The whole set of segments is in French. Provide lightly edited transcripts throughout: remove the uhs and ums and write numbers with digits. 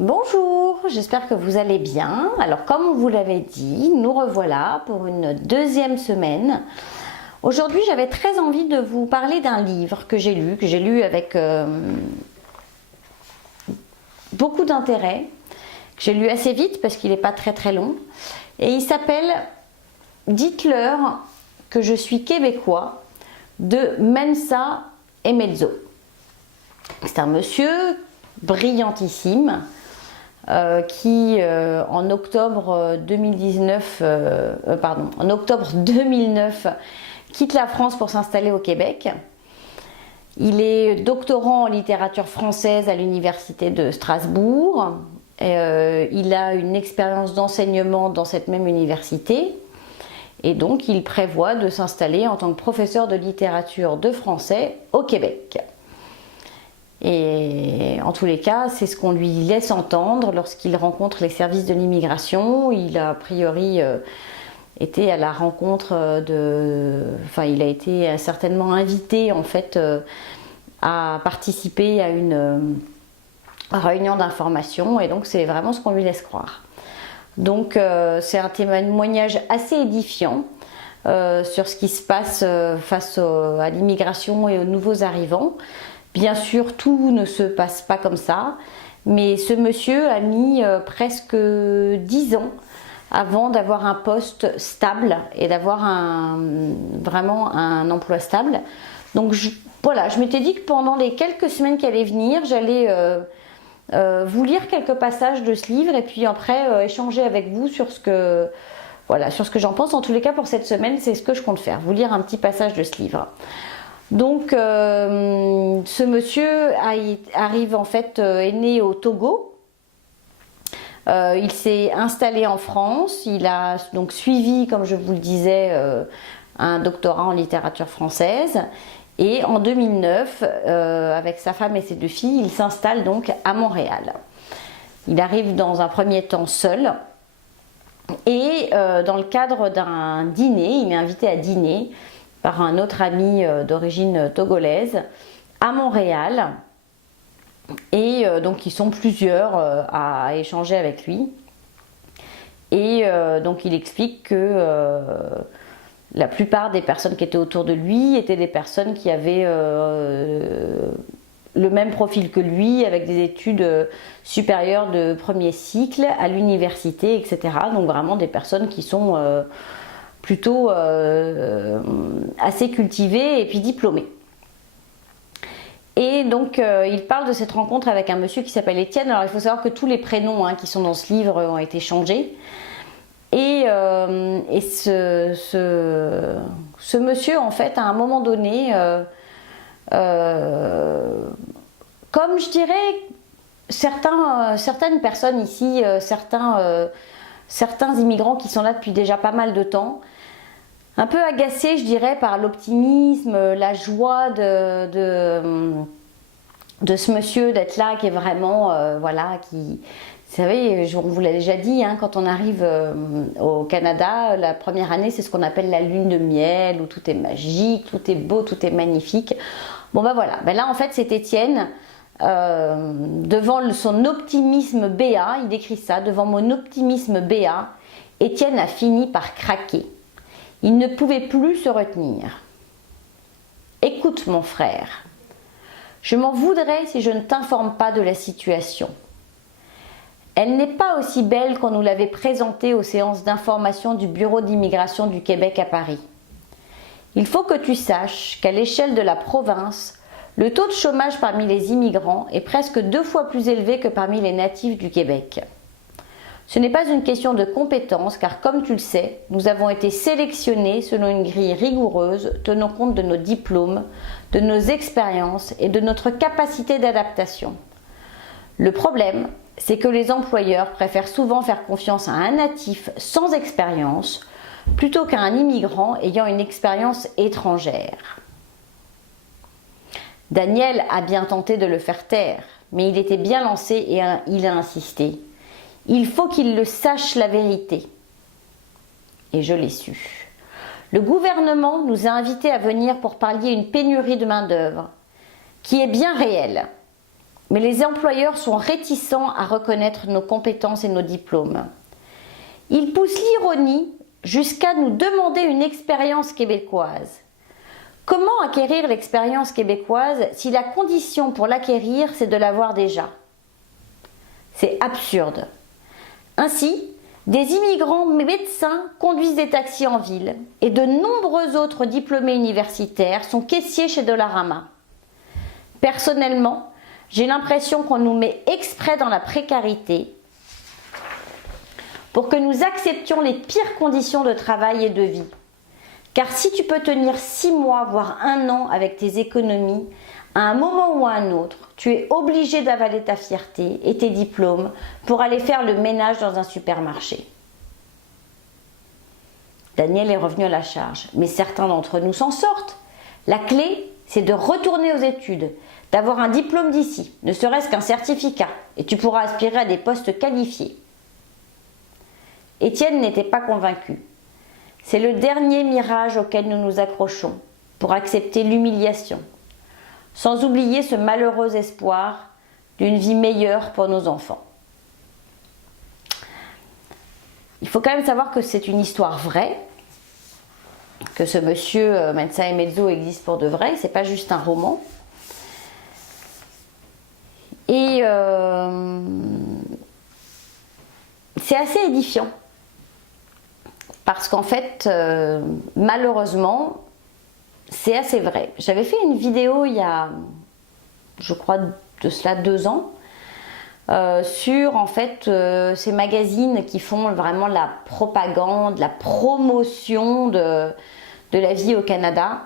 Bonjour, j'espère que vous allez bien. Alors comme on vous l'avait dit, nous revoilà pour une deuxième semaine. Aujourd'hui j'avais très envie de vous parler d'un livre que j'ai lu avec beaucoup d'intérêt, que j'ai lu assez vite parce qu'il n'est pas très long. Et il s'appelle « Dites-leur que je suis québécois » de Mensa Emezo. C'est un monsieur brillantissime qui en octobre 2009 quitte la France pour s'installer au Québec. Il est doctorant en littérature française à l'université de Strasbourg. Il a une expérience d'enseignement dans cette même université et donc il prévoit de s'installer en tant que professeur de littérature de français au Québec. Et en tous les cas, c'est ce qu'on lui laisse entendre lorsqu'il rencontre les services de l'immigration. Il a priori été à la rencontre il a été certainement invité en fait à participer à une réunion d'information et donc c'est vraiment ce qu'on lui laisse croire. Donc c'est un témoignage assez édifiant sur ce qui se passe face à l'immigration et aux nouveaux arrivants. Bien sûr, tout ne se passe pas comme ça, mais ce monsieur a mis presque 10 ans avant d'avoir un poste stable et d'avoir vraiment un emploi stable. Donc je m'étais dit que pendant les quelques semaines qui allaient venir, j'allais vous lire quelques passages de ce livre et puis après échanger avec vous sur ce que j'en pense. En tous les cas, pour cette semaine, c'est ce que je compte faire, vous lire un petit passage de ce livre. Donc ce monsieur arrive en fait, est né au Togo. Il s'est installé en France. Il a donc suivi, comme je vous le disais, un doctorat en littérature française. Et en 2009, avec sa femme et ses 2 filles, il s'installe donc à Montréal. Il arrive dans un premier temps seul. Et dans le cadre d'un dîner, il est invité à dîner par un autre ami d'origine togolaise à Montréal et donc ils sont plusieurs à échanger avec lui et donc il explique que la plupart des personnes qui étaient autour de lui étaient des personnes qui avaient le même profil que lui avec des études supérieures de premier cycle à l'université, etc. Donc vraiment des personnes qui sont plutôt assez cultivé et puis diplômé. Et donc il parle de cette rencontre avec un monsieur qui s'appelle Étienne. Alors il faut savoir que tous les prénoms qui sont dans ce livre ont été changés. Et ce monsieur en fait à un moment donné, comme je dirais certaines personnes ici, certains immigrants qui sont là depuis déjà pas mal de temps, un peu agacé, je dirais, par l'optimisme, la joie de ce monsieur d'être là, qui est vraiment, vous savez, on vous l'a déjà dit, quand on arrive au Canada, la première année, c'est ce qu'on appelle la lune de miel, où tout est magique, tout est beau, tout est magnifique. Bon ben voilà, là en fait c'est Étienne, devant son optimisme béat, il décrit ça, devant mon optimisme béat, Étienne a fini par craquer. Il ne pouvait plus se retenir. « Écoute mon frère, je m'en voudrais si je ne t'informe pas de la situation. Elle n'est pas aussi belle qu'on nous l'avait présentée aux séances d'information du Bureau d'immigration du Québec à Paris. Il faut que tu saches qu'à l'échelle de la province, le taux de chômage parmi les immigrants est presque 2 fois plus élevé que parmi les natifs du Québec. Ce n'est pas une question de compétence car comme tu le sais, nous avons été sélectionnés selon une grille rigoureuse tenant compte de nos diplômes, de nos expériences et de notre capacité d'adaptation. Le problème, c'est que les employeurs préfèrent souvent faire confiance à un natif sans expérience plutôt qu'à un immigrant ayant une expérience étrangère. Daniel a bien tenté de le faire taire, mais il était bien lancé et il a insisté. Il faut qu'il le sache la vérité. Et je l'ai su. Le gouvernement nous a invités à venir pour pallier une pénurie de main-d'œuvre, qui est bien réelle. mais les employeurs sont réticents à reconnaître nos compétences et nos diplômes. Ils poussent l'ironie jusqu'à nous demander une expérience québécoise. Comment acquérir l'expérience québécoise si la condition pour l'acquérir, c'est de l'avoir déjà? C'est absurde. Ainsi, des immigrants médecins conduisent des taxis en ville et de nombreux autres diplômés universitaires sont caissiers chez Dollarama. Personnellement, j'ai l'impression qu'on nous met exprès dans la précarité pour que nous acceptions les pires conditions de travail et de vie. Car si tu peux tenir 6 mois, voire 1 an avec tes économies, à un moment ou à un autre, tu es obligé d'avaler ta fierté et tes diplômes pour aller faire le ménage dans un supermarché. Daniel est revenu à la charge, mais certains d'entre nous s'en sortent. La clé, c'est de retourner aux études, d'avoir un diplôme d'ici, ne serait-ce qu'un certificat, et tu pourras aspirer à des postes qualifiés. Étienne n'était pas convaincu. C'est le dernier mirage auquel nous nous accrochons pour accepter l'humiliation, sans oublier ce malheureux espoir d'une vie meilleure pour nos enfants. Il faut quand même savoir que c'est une histoire vraie, que ce monsieur médecin et mezzo existe pour de vrai, c'est pas juste un roman. Et c'est assez édifiant. Parce qu'en fait, malheureusement, c'est assez vrai. J'avais fait une vidéo il y a, je crois, de cela 2 ans, sur en fait ces magazines qui font vraiment la propagande, la promotion de la vie au Canada.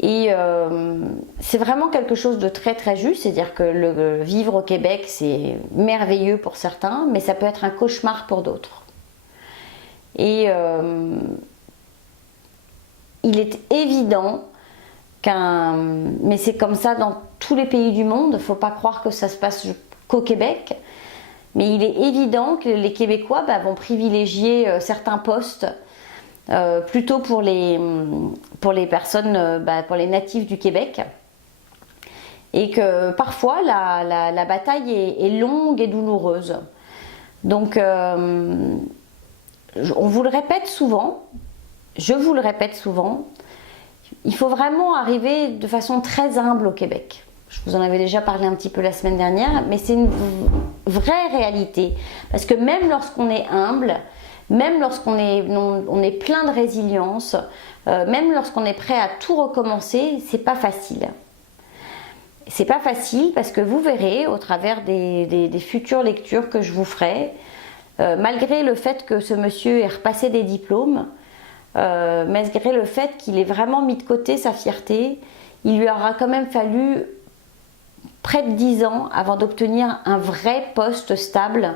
Et c'est vraiment quelque chose de très très juste, c'est-à-dire que le vivre au Québec, c'est merveilleux pour certains, mais ça peut être un cauchemar pour d'autres. Et il est évident mais c'est comme ça dans tous les pays du monde, il ne faut pas croire que ça se passe qu'au Québec, mais il est évident que les Québécois vont privilégier certains postes plutôt pour les personnes, pour les natifs du Québec, et que parfois la bataille est longue et douloureuse. Donc on vous le répète souvent, je vous le répète souvent, il faut vraiment arriver de façon très humble au Québec. Je vous en avais déjà parlé un petit peu la semaine dernière, mais c'est une vraie réalité. Parce que même lorsqu'on est humble, même lorsqu'on est plein de résilience, même lorsqu'on est prêt à tout recommencer, c'est pas facile. C'est pas facile parce que vous verrez au travers des futures lectures que je vous ferai, malgré le fait que ce monsieur ait repassé des diplômes, malgré le fait qu'il ait vraiment mis de côté sa fierté, il lui aura quand même fallu près de 10 ans avant d'obtenir un vrai poste stable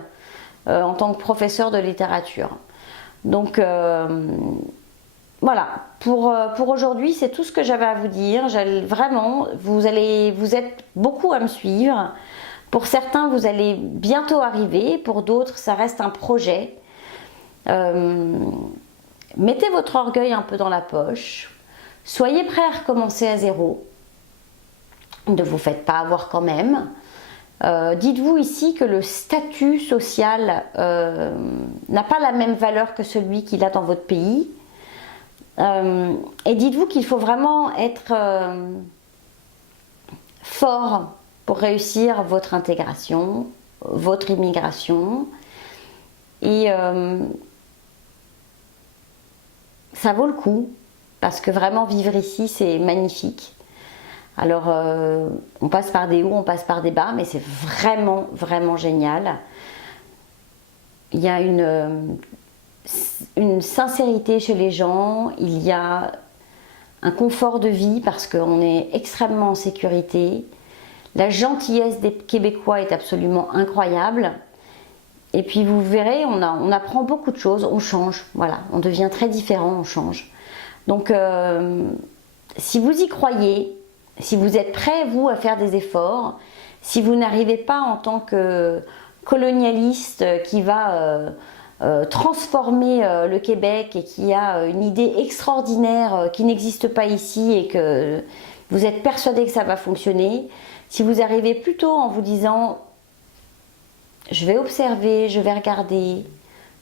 en tant que professeur de littérature. Donc voilà, pour aujourd'hui, c'est tout ce que j'avais à vous dire. Vraiment, vous êtes beaucoup à me suivre. Pour certains, vous allez bientôt arriver. Pour d'autres, ça reste un projet. Mettez votre orgueil un peu dans la poche. Soyez prêts à recommencer à zéro. Ne vous faites pas avoir quand même. Dites-vous ici que le statut social n'a pas la même valeur que celui qu'il a dans votre pays. Et dites-vous qu'il faut vraiment être fort pour réussir votre intégration, votre immigration. Et ça vaut le coup, parce que vraiment vivre ici, c'est magnifique. Alors, on passe par des hauts, on passe par des bas, mais c'est vraiment, vraiment génial. Il y a une sincérité chez les gens, il y a un confort de vie parce qu'on est extrêmement en sécurité. La gentillesse des Québécois est absolument incroyable. Et puis vous verrez, on apprend beaucoup de choses, on change, voilà, on devient très différent, on change. Donc, si vous y croyez, si vous êtes prêts, vous, à faire des efforts, si vous n'arrivez pas en tant que colonialiste qui va transformer le Québec et qui a une idée extraordinaire qui n'existe pas ici et que vous êtes persuadé que ça va fonctionner, Si vous arrivez plutôt en vous disant je vais observer, je vais regarder,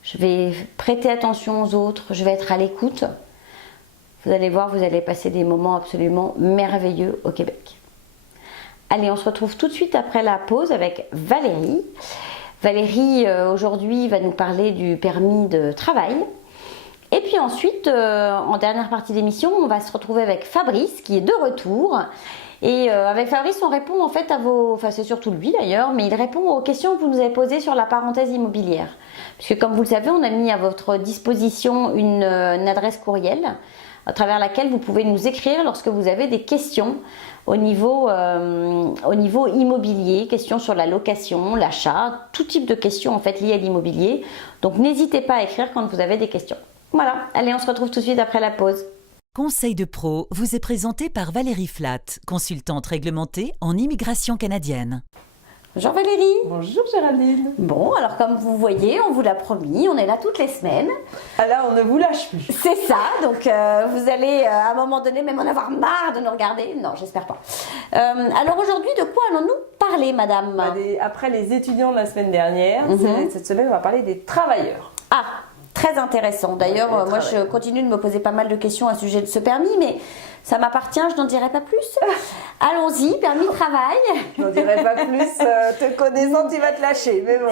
je vais prêter attention aux autres, je vais être à l'écoute, vous allez voir, vous allez passer des moments absolument merveilleux au Québec. Allez, on se retrouve tout de suite après la pause avec Valérie. Valérie, aujourd'hui, va nous parler du permis de travail. Et puis ensuite, en dernière partie d'émission, on va se retrouver avec Fabrice, qui est de retour. Et avec Fabrice, on répond en fait à vos... Enfin, c'est surtout lui d'ailleurs, mais il répond aux questions que vous nous avez posées sur la parenthèse immobilière. Puisque comme vous le savez, on a mis à votre disposition une adresse courriel à travers laquelle vous pouvez nous écrire lorsque vous avez des questions au niveau immobilier, questions sur la location, l'achat, tout type de questions en fait liées à l'immobilier. Donc n'hésitez pas à écrire quand vous avez des questions. Voilà, allez, on se retrouve tout de suite après la pause. Conseil de pro vous est présenté par Valérie Flatt, consultante réglementée en immigration canadienne. Bonjour Valérie. Bonjour Géraldine. Bon, alors comme vous voyez, on vous l'a promis, on est là toutes les semaines. Ah là, on ne vous lâche plus. C'est ça, donc vous allez à un moment donné même en avoir marre de nous regarder. Non, j'espère pas. Alors aujourd'hui, de quoi allons-nous parler, madame? Après les étudiants de la semaine dernière, cette semaine, on va parler des travailleurs. Ah, très intéressant. D'ailleurs, moi, je continue de me poser pas mal de questions à ce sujet de ce permis, mais ça m'appartient, je n'en dirai pas plus. Allons-y, permis de travail. Je n'en dirai pas plus, te connaissant, tu vas te lâcher, mais bon.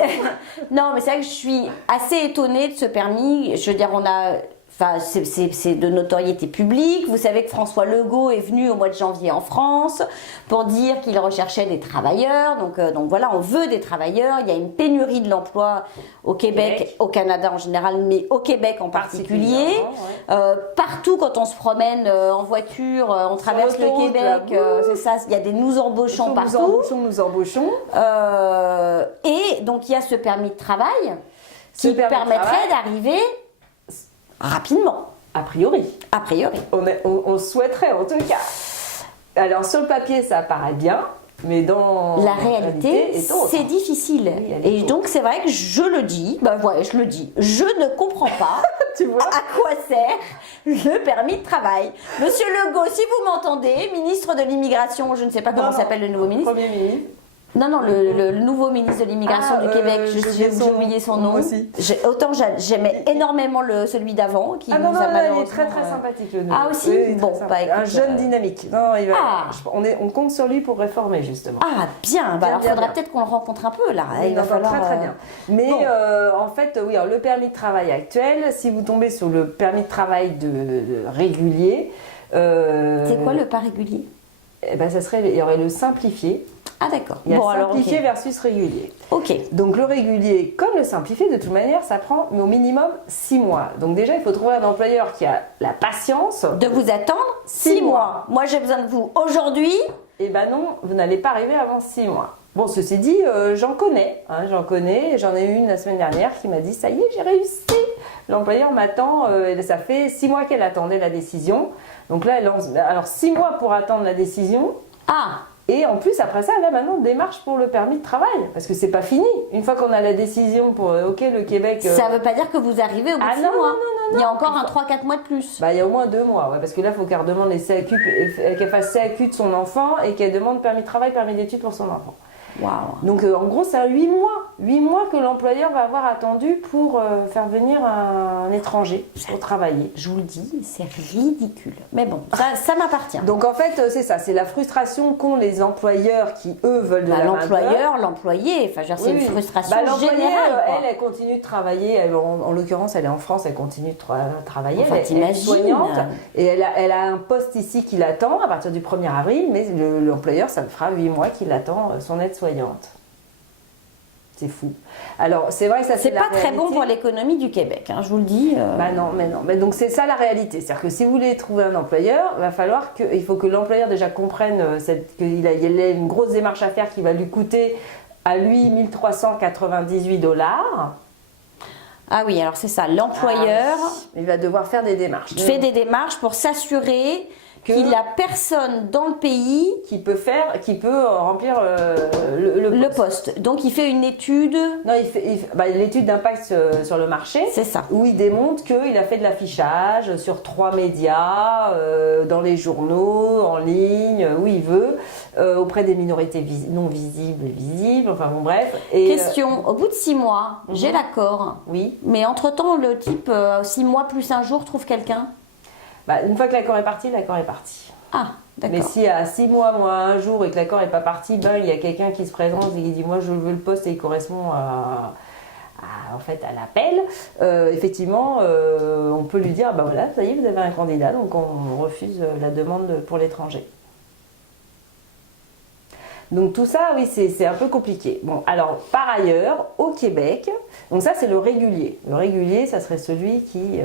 Non, mais c'est vrai que je suis assez étonnée de ce permis. Je veux dire, enfin, c'est de notoriété publique. Vous savez que François Legault est venu au mois de janvier en France pour dire qu'il recherchait des travailleurs. Donc voilà, on veut des travailleurs. Il y a une pénurie de l'emploi au Québec, au Canada en général, mais au Québec en particulier. Partout quand on se promène en voiture, on traverse le Québec, c'est ça, il y a des nous embauchons partout. Nous embauchons. Et donc il y a ce permis de travail qui permettrait d'arriver rapidement. A priori. A priori. On souhaiterait en tout cas. Alors sur le papier, ça paraît bien, mais dans la réalité, c'est difficile. Oui, et donc c'est vrai que je le dis, je le dis, je ne comprends pas tu vois à quoi sert le permis de travail. Monsieur Legault, si vous m'entendez, ministre de l'immigration, je ne sais pas comment s'appelle le nouveau ministre. Premier ministre. Non, le nouveau ministre de l'immigration du Québec, j'ai oublié son nom. Moi aussi. Autant j'aimais énormément celui d'avant qui nous a malheureusement... il est très très sympathique le nouveau. Ah aussi, oui, bon, écoute, un jeune dynamique. Non, on compte sur lui pour réformer justement. Ah bien, alors il faudra peut-être qu'on le rencontre un peu là. Il va falloir très bien. Mais en fait, oui, alors, le permis de travail actuel, si vous tombez sur le permis de travail de régulier, c'est quoi le pas régulier? Eh ben, il y aurait le simplifié. Ah d'accord. Il y a simplifié versus régulier. Ok. Donc le régulier comme le simplifié, de toute manière, ça prend au minimum 6 mois. Donc déjà, il faut trouver un employeur qui a la patience de vous attendre 6 mois. Moi, j'ai besoin de vous aujourd'hui. Eh ben non, vous n'allez pas arriver avant 6 mois. Bon, ceci dit, j'en connais. J'en ai eu une la semaine dernière qui m'a dit « ça y est, j'ai réussi ». L'employeur m'attend, ça fait 6 mois qu'elle attendait la décision. Donc là, elle lance... Alors 6 mois pour attendre la décision. Ah. Et en plus, après ça, là, maintenant, démarche pour le permis de travail. Parce que c'est pas fini. Une fois qu'on a la décision pour, le Québec... Ça veut pas dire que vous arrivez au bout de 6 mois. Non. Il y a encore 3-4 mois de plus. Il y a au moins 2 mois, ouais, parce que là, il faut qu'elle redemande les CAQ, qu'elle fasse CAQ de son enfant et qu'elle demande permis de travail, permis d'études pour son enfant. Wow. Donc, en gros, c'est 8 mois. 8 mois que l'employeur va avoir attendu pour faire venir un étranger pour travailler. Je vous le dis, c'est ridicule. Mais bon, ça m'appartient. Donc, en fait, c'est ça. C'est la frustration qu'ont les employeurs qui, eux, veulent de la main-d'œuvre. L'employeur, l'employé. Enfin, c'est une frustration générale. Elle continue de travailler. En l'occurrence, elle est en France, elle continue de travailler. Enfin, elle est soignante. Et elle a un poste ici qui l'attend à partir du 1er avril. Mais l'employeur, ça fera 8 mois qu'il attend son aide-soignante. C'est fou. Alors, c'est vrai que ça, c'est pas très bon pour l'économie du Québec, je vous le dis. Non. Mais donc, c'est ça la réalité. C'est-à-dire que si vous voulez trouver un employeur, il faut que l'employeur déjà comprenne qu'il ait une grosse démarche à faire qui va lui coûter à lui 1 398 $. Ah oui, alors c'est ça. L'employeur... il va devoir faire des démarches. Fait des démarches pour s'assurer qu'il n'y a personne dans le pays qui peut remplir le poste. Donc il fait une étude. Non, l'étude d'impact sur le marché. C'est ça. Où il démontre qu'il a fait de l'affichage sur 3 médias, dans les journaux, en ligne, où il veut, auprès des minorités non visibles et visibles, enfin bon bref. Et, question, au bout de 6 mois, j'ai l'accord. Oui. Mais entre-temps, le type, 6 mois plus un jour, trouve quelqu'un. Une fois que l'accord est parti, l'accord est parti. Ah, d'accord. Mais si à 6 mois, un jour, et que l'accord n'est pas parti, il y a quelqu'un qui se présente et qui dit moi je veux le poste et il correspond à l'appel, effectivement, on peut lui dire voilà, ça y est, vous avez un candidat, donc on refuse la demande pour l'étranger. Donc tout ça, oui, c'est un peu compliqué. Bon, alors par ailleurs, au Québec, donc ça c'est le régulier. Le régulier, ça serait celui qui,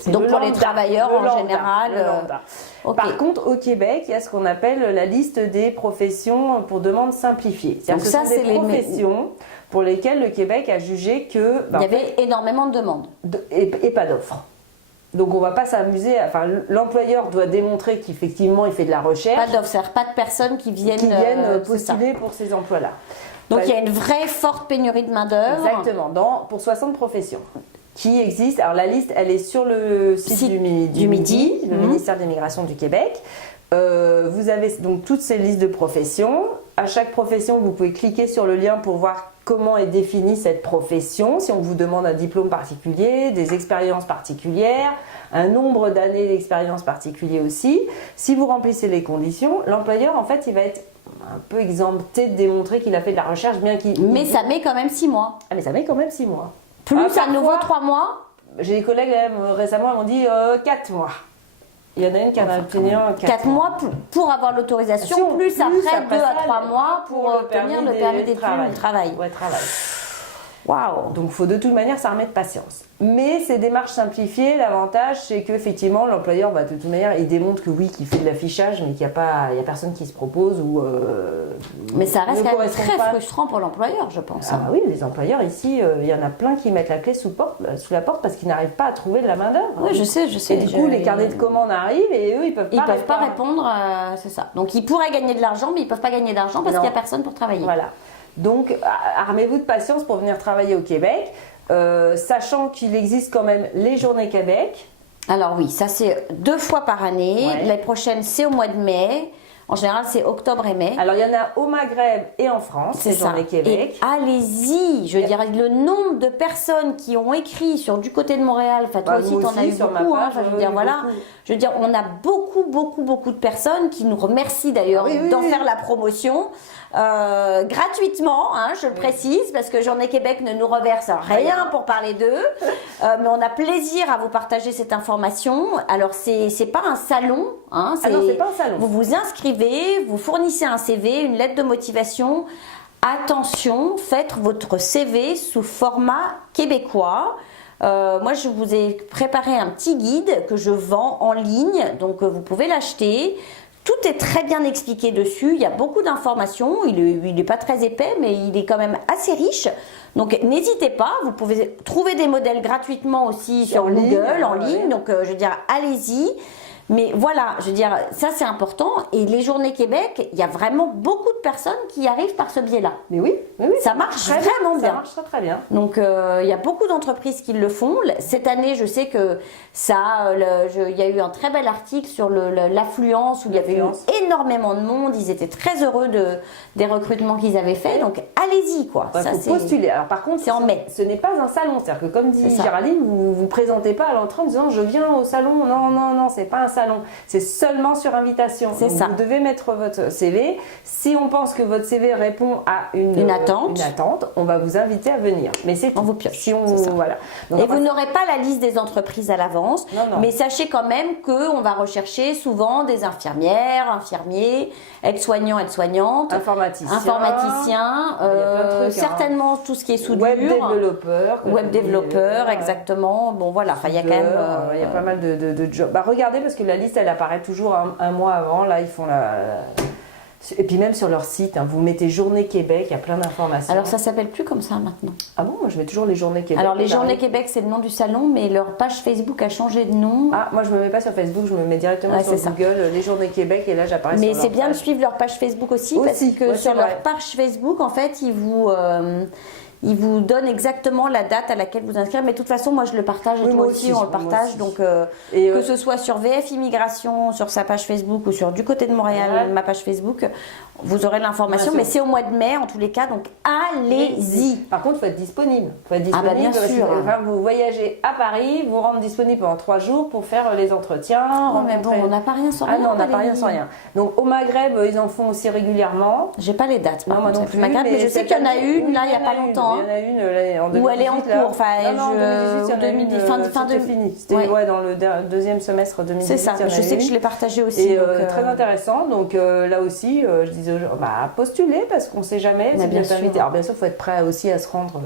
c'est donc le pour lambda, les travailleurs le en lambda, général. le lambda. Okay. Par contre, au Québec, il y a ce qu'on appelle la liste des professions pour demande simplifiée. Donc ça, c'est des professions pour lesquelles le Québec a jugé que il y avait énormément de demandes et pas d'offres. Donc on va pas s'amuser, l'employeur doit démontrer qu'effectivement il fait de la recherche. Pas d'offres, c'est-à-dire pas de personnes qui viennent postuler pour ces emplois-là. Donc il y a une vraie forte pénurie de main-d'œuvre. Exactement, pour 60 professions qui existent. Alors la liste, elle est sur le site du Midi, le ministère de l'Immigration du Québec. Vous avez donc toutes ces listes de professions. À chaque profession, vous pouvez cliquer sur le lien pour voir comment est définie cette profession, si on vous demande un diplôme particulier, des expériences particulières, un nombre d'années d'expérience particulier aussi. Si vous remplissez les conditions, l'employeur, en fait, il va être un peu exempté de démontrer qu'il a fait de la recherche, bien qu'il... Mais ça met quand même 6 mois. Ah, mais ça met quand même 6 mois. Plus à nouveau 3 mois. J'ai des collègues récemment, ils m'ont dit 4 mois. Il y en a une qui en a obtenu 4 mois pour avoir l'autorisation, plus après 2 à 3 mois pour obtenir le permis d'études de travail. Ouais, travail. Waouh! Donc, il faut de toute manière s'armer de patience. Mais ces démarches simplifiées, l'avantage, c'est qu'effectivement, l'employeur va de toute manière, il démontre que oui, qu'il fait de l'affichage, mais qu'il n'y a personne qui se propose ou. Mais ça reste quand même très frustrant pour l'employeur, je pense. Ah oui, les employeurs ici, il y en a plein qui mettent la clé sous la porte parce qu'ils n'arrivent pas à trouver de la main-d'œuvre. Oui, je sais. Et du coup, les carnets de commandes arrivent et eux, ils peuvent pas répondre. C'est ça. Donc, ils pourraient gagner de l'argent, mais ils ne peuvent pas gagner d'argent parce qu'il n'y a personne pour travailler. Voilà. Donc, armez-vous de patience pour venir travailler au Québec, sachant qu'il existe quand même les Journées Québec. Alors oui, ça c'est 2 fois par année. Ouais. Les prochaines, c'est au mois de mai. En général, c'est octobre et mai. Alors, il y en a au Maghreb et en France, ces Journées Québec. Et allez-y, je dirais le nombre de personnes qui ont écrit sur du côté de Montréal, toi aussi, t'en as eu beaucoup. Je veux dire, on a beaucoup de personnes qui nous remercient d'ailleurs d'en faire la promotion. Gratuitement, je le précise, parce que Journée Québec ne nous reverse rien pour parler d'eux, mais on a plaisir à vous partager cette information. Alors c'est pas un salon, non, c'est pas un salon. Vous vous inscrivez, vous fournissez un CV, une lettre de motivation. Attention, faites votre CV sous format québécois. Moi, je vous ai préparé un petit guide que je vends en ligne, donc vous pouvez l'acheter. Tout est très bien expliqué dessus, il y a beaucoup d'informations, il n'est pas très épais, mais il est quand même assez riche. Donc n'hésitez pas, vous pouvez trouver des modèles gratuitement aussi sur Google, en ligne, donc je veux dire, allez-y. Mais voilà, je veux dire, ça c'est important. Et les Journées Québec, il y a vraiment beaucoup de personnes qui arrivent par ce biais-là. Mais oui, ça marche vraiment bien. Ça marche très bien. Donc il y a beaucoup d'entreprises qui le font. Cette année, je sais que il y a eu un très bel article sur l'affluence où il y avait eu énormément de monde. Ils étaient très heureux des recrutements qu'ils avaient faits. Donc allez-y quoi. Il faut postuler. Alors par contre, c'est en mai. Ce n'est pas un salon. C'est-à-dire que comme dit Géraldine, vous vous présentez pas à l'entrée en disant je viens au salon. Non, c'est pas un salon. C'est seulement sur invitation. C'est ça. Vous devez mettre votre CV. Si on pense que votre CV répond à une attente, on va vous inviter à venir. Mais c'est tout. On vous pioche. Si voilà. Donc, et vous n'aurez pas la liste des entreprises à l'avance. Non. Mais sachez quand même qu'on va rechercher souvent des infirmières, infirmiers, aides-soignants, aides-soignantes, informaticiens, certainement tout ce qui est soudure. Web développeur, exactement. Bon voilà, il y a quand même... il y a pas mal de jobs. Regardez parce que la liste elle apparaît toujours un mois avant. Là ils font et puis même sur leur site, vous mettez Journée Québec, il y a plein d'informations. Alors ça s'appelle plus comme ça maintenant. Ah bon, moi je mets toujours les Journées Québec. Alors les Journées Québec, c'est le nom du salon, mais leur page Facebook a changé de nom. Ah, moi je me mets pas sur Facebook, je me mets directement sur Google, les Journées Québec, et là j'apparais sur Mais leur c'est bien page. de suivre leur page Facebook aussi, parce que ouais, sur c'est leur vrai. page Facebook, en fait, ils vous donnent exactement la date à laquelle vous inscrire. Mais de toute façon, moi je le partage et Oui, toi moi aussi, aussi, on le moi partage. aussi. Donc Et, que ce soit sur VF Immigration, sur sa page Facebook ou sur Du Côté de Montréal, Ouais. ma page Facebook, vous aurez l'information. Bien Mais sûr. c'est au mois de mai en tous les cas, donc allez-y. Par contre, il faut être disponible. Faut être Ah bah, bien parce que, sûr. enfin, vous voyagez à Paris, vous rendez disponible pendant 3 jours pour faire les entretiens. Ouais, mais bon, rencontrer- on n'a pas rien sans Ah rien. non, on n'a pas Valérie. rien sans rien. Donc au Maghreb, ils en font aussi régulièrement. J'ai pas les dates, par Non, moi contre, non c'est plus. Maghreb, mais je sais cette qu'il y en a année- une oui, là, il n'y a pas longtemps. Il y en a une là, en 2018. Où elle est en là. cours, enfin, non, non, en 2018, il y en a 2010, une, fin c'était 2000. fini. C'était Ouais. dans le deuxième semestre 2018. C'est ça, il y en a je sais que une. je l'ai partagé aussi. Et donc, très intéressant. Donc là aussi, je disais aux gens, bah, postulez parce qu'on ne sait jamais. Mais C'est bien bien sûr. invité. Alors bien sûr, il faut être prêt aussi à se rendre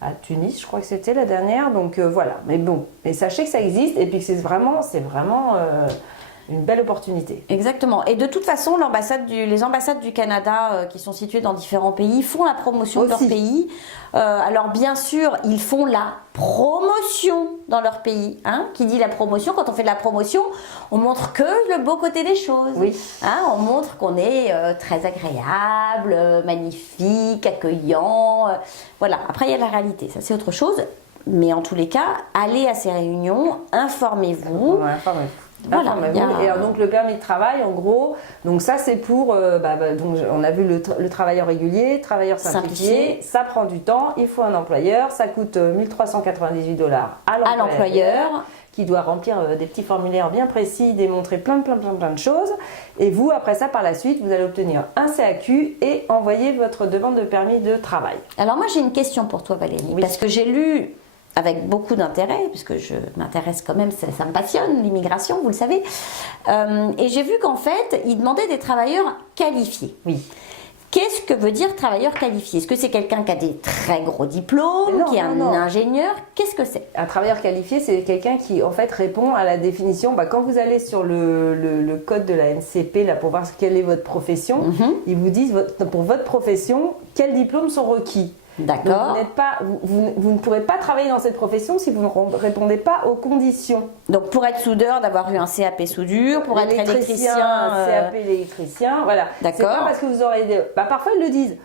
à Tunis, je crois que c'était la dernière. Donc voilà. Mais bon, mais sachez que ça existe et puis que c'est vraiment une belle opportunité. Exactement. Et de toute façon, les ambassades du Canada qui sont situées dans différents pays font la promotion de leur Aussi. pays. Alors bien sûr, ils font la promotion dans leur pays. Hein. Qui dit la promotion, quand on fait de la promotion, on montre que le beau côté des choses. Oui. Hein, on montre qu'on est très agréable, magnifique, accueillant. Voilà. Après, il y a la réalité. Ça, c'est autre chose. Mais en tous les cas, allez à ces réunions, informez-vous. Ouais, informez-vous. Voilà, Informez-vous. il y a- Et donc le permis de travail, en gros, donc ça c'est pour, donc on a vu le travailleur régulier, travailleur simplifié, ça prend du temps, il faut un employeur, ça coûte 1 398 $ à l'employeur, qui doit remplir des petits formulaires bien précis, démontrer plein de choses. Et vous, après ça, par la suite, vous allez obtenir un CAQ et envoyer votre demande de permis de travail. Alors moi j'ai une question pour toi Valérie, Oui. parce que j'ai lu avec beaucoup d'intérêt, puisque je m'intéresse quand même, ça me passionne l'immigration, vous le savez, et j'ai vu qu'en fait ils demandaient des travailleurs qualifiés. Oui. Qu'est-ce que veut dire travailleur qualifié? Est-ce que c'est quelqu'un qui a des très gros diplômes, Non, qui est non, un non. ingénieur? Qu'est-ce que c'est? Un travailleur qualifié, c'est quelqu'un qui en fait répond à la définition. Quand vous allez sur le code de la NCP là, pour voir quelle est votre profession, ils vous disent pour votre profession, quels diplômes sont requis. Donc, D'accord. vous ne pourrez pas travailler dans cette profession si vous ne répondez pas aux conditions. Donc pour être soudeur, d'avoir eu un CAP soudure, pour être électricien, un CAP électricien, voilà. D'accord. C'est pas parce que vous aurez parfois ils le disent.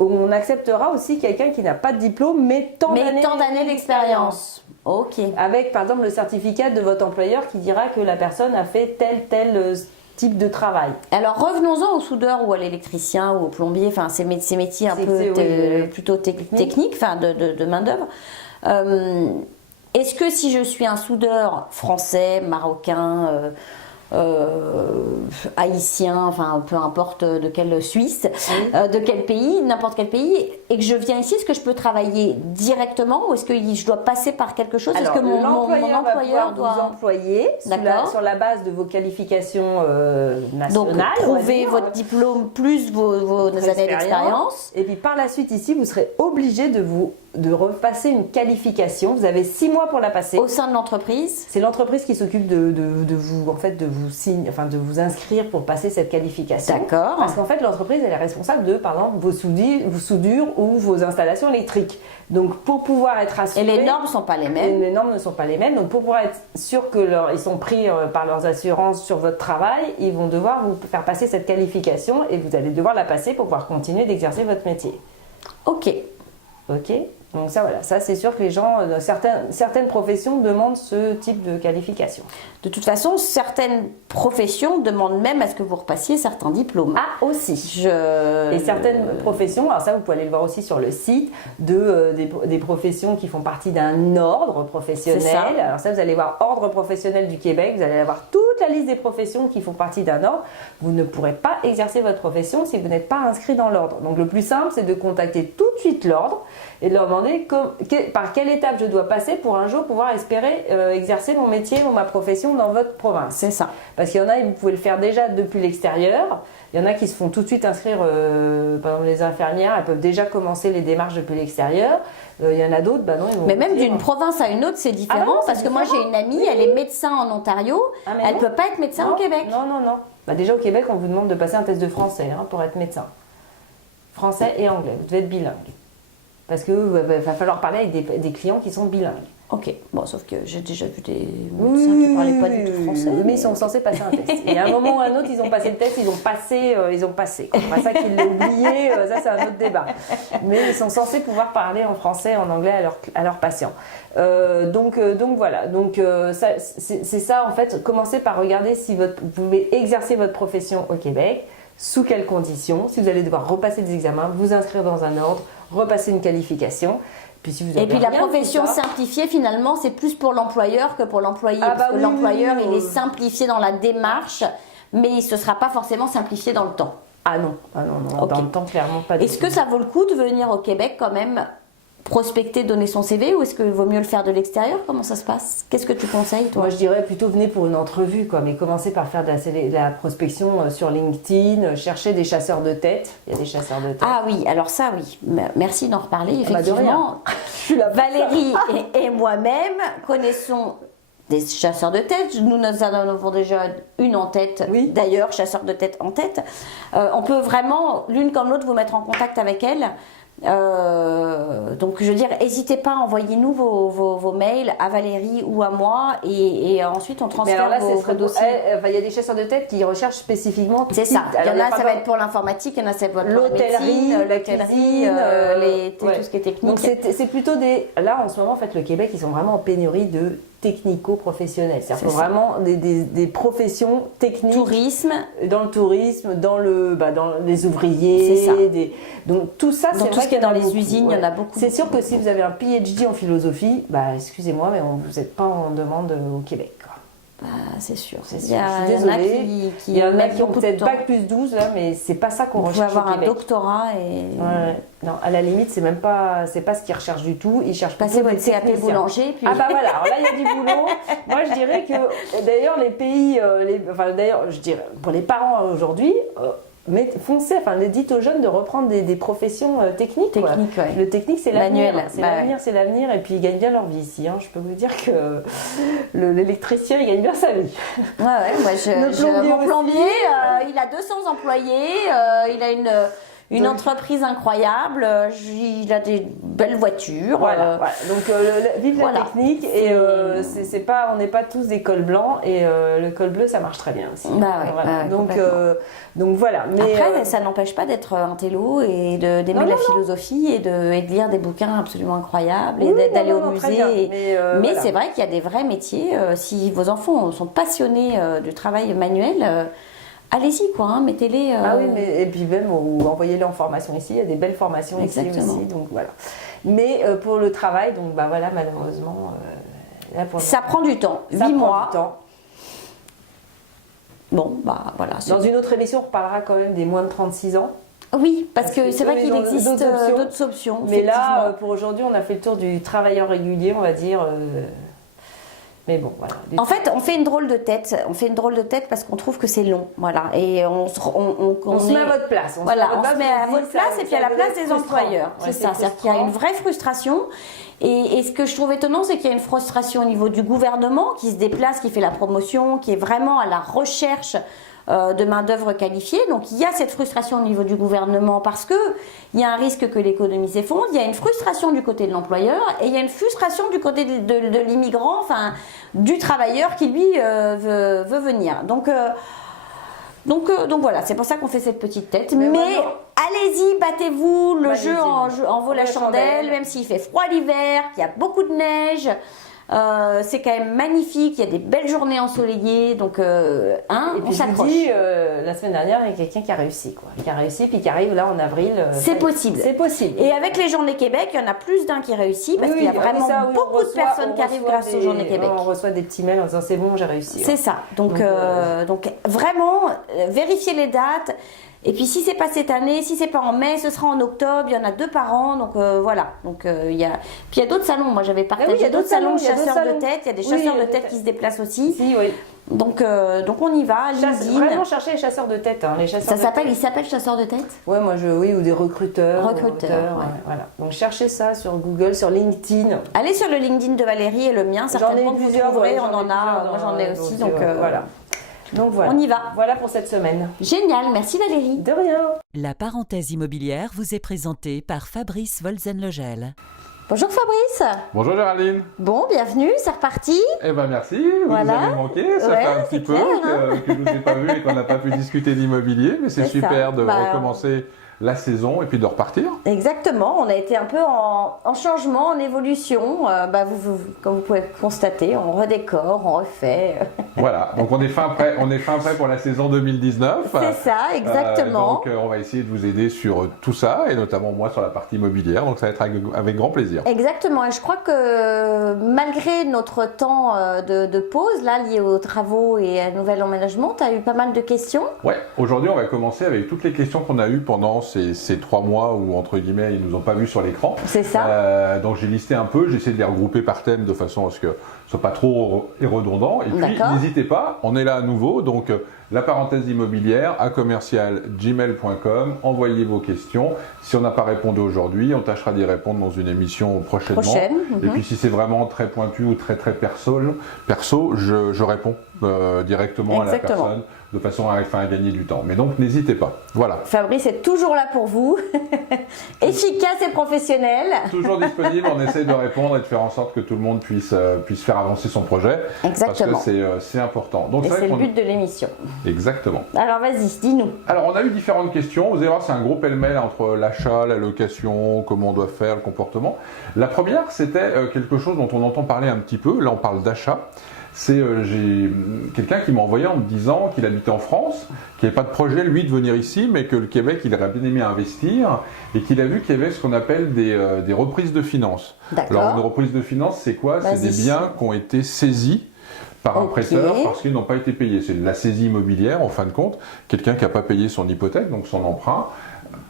On acceptera aussi quelqu'un qui n'a pas de diplôme, mais tant d'années d'expérience. Ok. Avec par exemple le certificat de votre employeur qui dira que la personne a fait tel type de travail. Alors revenons-en au soudeur ou à l'électricien ou au plombier, enfin ces métiers un C'est- peu c'est- oui, plutôt techniques, enfin de main d'œuvre. Est-ce que si je suis un soudeur français, marocain, haïtien, enfin peu importe de quel Suisse, de quel pays, n'importe quel pays, et que je viens ici, est-ce que je peux travailler directement ou est-ce que je dois passer par quelque chose? Est-ce Alors, que mon l'employeur va pouvoir doit vous employer D'accord. sur la base de vos qualifications donc nationales. on va prouver dire. votre diplôme plus vos années d'expérience? Et puis par la suite ici, vous serez obligé de repasser une qualification. Vous avez 6 mois pour la passer. Au sein de l'entreprise? C'est l'entreprise qui s'occube de vous inscrire pour passer cette qualification. D'accord. Parce qu'en fait, l'entreprise, elle est responsable de, par exemple, vos soudures ou vos installations électriques. Donc, pour pouvoir être assuré... Et les normes ne sont pas les mêmes. Les normes ne sont pas les mêmes. Donc, pour pouvoir être sûr qu'ils sont pris par leurs assurances sur votre travail, ils vont devoir vous faire passer cette qualification et vous allez devoir la passer pour pouvoir continuer d'exercer votre métier. Ok. Ok, donc ça voilà, ça c'est sûr que les gens, certaines professions demandent ce type de qualification. De toute façon, certaines professions demandent même à ce que vous repassiez certains diplômes. Ah aussi. Et Et certaines professions, alors ça vous pouvez aller le voir aussi sur le site, des professions qui font partie d'un ordre professionnel. C'est ça. Alors ça vous allez voir ordre professionnel du Québec, vous allez avoir toute la liste des professions qui font partie d'un ordre. Vous ne pourrez pas exercer votre profession si vous n'êtes pas inscrit dans l'ordre. Donc le plus simple c'est de contacter tout de suite l'ordre et de leur demander par quelle étape je dois passer pour un jour pouvoir espérer exercer mon métier ou ma profession dans votre province. c'est ça. Parce qu'il y en a, vous pouvez le faire déjà depuis l'extérieur. Il y en a qui se font tout de suite inscrire, par exemple les infirmières, elles peuvent déjà commencer les démarches depuis l'extérieur. Il y en a d'autres, non, ils vont Mais vous même dire- d'une province à une autre, c'est différent. Ah non, c'est parce que moi, différent. j'ai une amie, Oui, elle est médecin en Ontario. Ah, mais Elle non. ne peut pas être médecin Non, au Québec. Non. Déjà au Québec, on vous demande de passer un test de français pour être médecin. Français et anglais, vous devez être bilingue. Parce qu'il va falloir parler avec des clients qui sont bilingues. Ok, bon, sauf que j'ai déjà vu des médecins qui ne parlaient pas du tout français. Mais ils sont censés passer un test. Et à un moment ou à un autre, ils ont passé le test, ils ont passé. C'est pas ça qu'ils l'ont oublié, ça c'est un autre débat. Mais ils sont censés pouvoir parler en français, en anglais à leurs patients. Donc voilà, c'est ça en fait. Commencez par regarder si vous pouvez exercer votre profession au Québec, sous quelles conditions, si vous allez devoir repasser des examens, vous inscrire dans un ordre, repasser une qualification. Et puis la profession simplifiée, finalement, c'est plus pour l'employeur que pour l'employé. Parce que l'employeur, il est simplifié dans la démarche, mais il ne sera pas forcément simplifié dans le temps. Ah non, okay. Dans le temps, clairement pas. Est-ce que ça vaut le coup de venir au Québec quand même prospecter, donner son CV, ou est-ce qu'il vaut mieux le faire de l'extérieur? Comment ça se passe? Qu'est-ce que tu conseilles, toi? Moi, je dirais plutôt venez pour une entrevue, quoi, mais commencez par faire de la prospection sur LinkedIn, chercher des chasseurs de tête. Il y a des chasseurs de tête. Ah oui, alors ça, oui. Merci d'en reparler. Effectivement, de rien. Valérie et moi-même connaissons des chasseurs de tête. Nous en avons déjà une en tête, oui. D'ailleurs, chasseur de tête en tête. On peut vraiment, l'une comme l'autre, vous mettre en contact avec elle. Donc je veux dire, n'hésitez pas, envoyez-nous vos mails à Valérie ou à moi et ensuite on transfère vos dossiers. Il y a des chasseurs de tête qui recherchent spécifiquement. C'est ça. Il y en a, ça va être pour l'informatique, il y en a, ça va être pour l'hôtellerie, tout ce qui est technique. Donc c'est plutôt des. Là en ce moment, en fait, le Québec, ils sont vraiment en pénurie de technico-professionnels. C'est-à-dire vraiment des professions techniques. Tourisme. Dans le tourisme, dans les ouvriers. C'est ça. Donc tout ça, c'est vrai. Tout ce qui est dans les usines, il y en a beaucoup. C'est sûr que si vous avez un PhD en philosophie, excusez-moi, mais vous n'êtes pas en demande au Québec. C'est sûr. Il y en a qui ont peut-être bac plus 12, là, mais c'est pas ça qu'on recherche au Québec. Avoir un doctorat et... Ouais. Non, à la limite, c'est pas ce qu'ils recherchent du tout. Ils cherchent passer votre CAP boulanger. Puis... Ah bah voilà, alors là, il y a du boulot. Moi, je dirais que, d'ailleurs, les pays... je dirais, pour les parents aujourd'hui... mais foncez, dites aux jeunes de reprendre des professions techniques. Ouais. Le technique, c'est l'avenir. C'est l'avenir, et puis ils gagnent bien leur vie ici. Je peux vous dire que l'électricien, il gagne bien sa vie. Ouais, mon plombier, il a 200 employés, il a une entreprise incroyable, il a des belles voitures. Voilà. Donc vive la technique, et on n'est pas tous des cols blancs, et le col bleu ça marche très bien aussi. Donc voilà. Mais après, ça n'empêche pas d'être intello et d'aimer la philosophie et de lire des bouquins absolument incroyables et d'aller au musée. Mais c'est vrai qu'il y a des vrais métiers. Si vos enfants sont passionnés du travail manuel, allez-y, mettez-les. Ah oui, et puis même envoyez-les en formation ici. Il y a des belles formations ici aussi. Donc voilà. Mais pour le travail, donc malheureusement, ça prend du temps. 8 mois. Bon, voilà. Dans une autre émission, on reparlera quand même des moins de 36 ans. Oui, parce que c'est vrai qu'il existe d'autres options. Mais là, pour aujourd'hui, on a fait le tour du travailleur régulier, on va dire. Mais bon, voilà. En fait, on fait une drôle de tête. On fait une drôle de tête parce qu'on trouve que c'est long. Voilà. Et on se met à votre place. On se met à votre place et puis à la place des employeurs. C'est ça. C'est-à-dire qu'il y a une vraie frustration. Et ce que je trouve étonnant, c'est qu'il y a une frustration au niveau du gouvernement qui se déplace, qui fait la promotion, qui est vraiment à la recherche de main-d'œuvre qualifiée. Donc il y a cette frustration au niveau du gouvernement parce qu'il y a un risque que l'économie s'effondre, il y a une frustration du côté de l'employeur et il y a une frustration du côté de l'immigrant, du travailleur qui lui veut venir. Donc voilà, c'est pour ça qu'on fait cette petite tête. Mais allez-y, battez-vous, le jeu en vaut la chandelle, même s'il fait froid l'hiver, qu'il y a beaucoup de neige. C'est quand même magnifique, il y a des belles journées ensoleillées, donc on s'accroche. La semaine dernière, il y a quelqu'un qui a réussi, puis qui arrive là en avril. C'est possible. C'est possible. Et avec les Journées Québec, il y en a plus d'un qui réussit, parce qu'il y a vraiment beaucoup de personnes qui arrivent grâce aux Journées Québec. On reçoit des petits mails en disant c'est bon, j'ai réussi. C'est ça. Donc vraiment, vérifiez les dates. Et puis si c'est pas cette année, si c'est pas en mai, ce sera en octobre. Il y en a 2 par an, donc voilà. Donc il y a d'autres salons. Moi j'avais partagé d'autres salons de chasseurs de tête. Il y a des chasseurs de tête qui se déplacent aussi. Si, oui. Donc on y va. Vraiment chercher les chasseurs de tête. Les chasseurs il s'appelle chasseurs de tête. Ouais, ou des recruteurs. Voilà. Donc cherchez ça sur Google, sur LinkedIn. Allez sur le LinkedIn de Valérie et le mien. Certainement que vous trouverez. On en a. Moi j'en ai aussi. Donc voilà. Donc voilà. On y va. Voilà pour cette semaine. Génial, merci Valérie. De rien. La parenthèse immobilière vous est présentée par Fabrice Wolzenlogel. Bonjour Fabrice. Bonjour Géraldine. Bon, bienvenue, c'est reparti. Eh ben merci, vous nous Voilà. avez manqué, ça Ouais, fait un c'est petit peu clair, que je ne vous ai pas vu et qu'on n'a pas pu discuter d'immobilier, mais c'est C'est ça. super de Bah, recommencer la saison et puis de repartir. Exactement, on a été un peu en changement, en évolution. Comme vous pouvez le constater, on redécore, on refait. Voilà, donc on est fin prêt pour la saison 2019. C'est ça, exactement. Donc on va essayer de vous aider sur tout ça et notamment moi sur la partie immobilière, donc ça va être avec grand plaisir. Exactement, et je crois que malgré notre temps de pause, là, lié aux travaux et à nouvel emménagement, tu as eu pas mal de questions. Ouais, aujourd'hui on va commencer avec toutes les questions qu'on a eues pendant ces 3 mois où entre guillemets ils nous ont pas vus sur l'écran. C'est ça. Donc j'ai listé un peu, j'ai essayé de les regrouper par thème de façon à ce que ce soit pas trop redondant. Et puis D'accord. n'hésitez pas, on est là à nouveau, donc la parenthèse immobilière à commercial@gmail.com, envoyez vos questions. Si on n'a pas répondu aujourd'hui, on tâchera d'y répondre dans une émission prochainement. Et puis si c'est vraiment très pointu ou très perso, je réponds directement à la Exactement. personne de façon à gagner du temps. Mais donc n'hésitez pas. Voilà. Fabrice est toujours là pour vous, efficace et professionnel. Toujours disponible, on essaie de répondre et de faire en sorte que tout le monde puisse faire avancer son projet. Exactement. Parce que c'est important. Donc Et vrai c'est le qu'on- but de l'émission. Exactement. Alors vas-y, dis-nous. Alors on a eu différentes questions, vous allez voir c'est un gros pêle-mêle entre l'achat, la location, comment on doit faire, le comportement. La première c'était quelque chose dont on entend parler un petit peu, là on parle d'achat. C'est j'ai quelqu'un qui m'a envoyé en me disant qu'il habitait en France, qu'il n'avait pas de projet lui de venir ici, mais que le Québec il aurait bien aimé investir et qu'il a vu qu'il y avait ce qu'on appelle des reprises de finances. D'accord. Alors une reprise de finances c'est quoi? C'est Vas-y. des biens qui ont été saisis par un Ok. prêteur parce qu'ils n'ont pas été payés. C'est de la saisie immobilière en fin de compte. Quelqu'un qui n'a pas payé son hypothèque, donc son emprunt.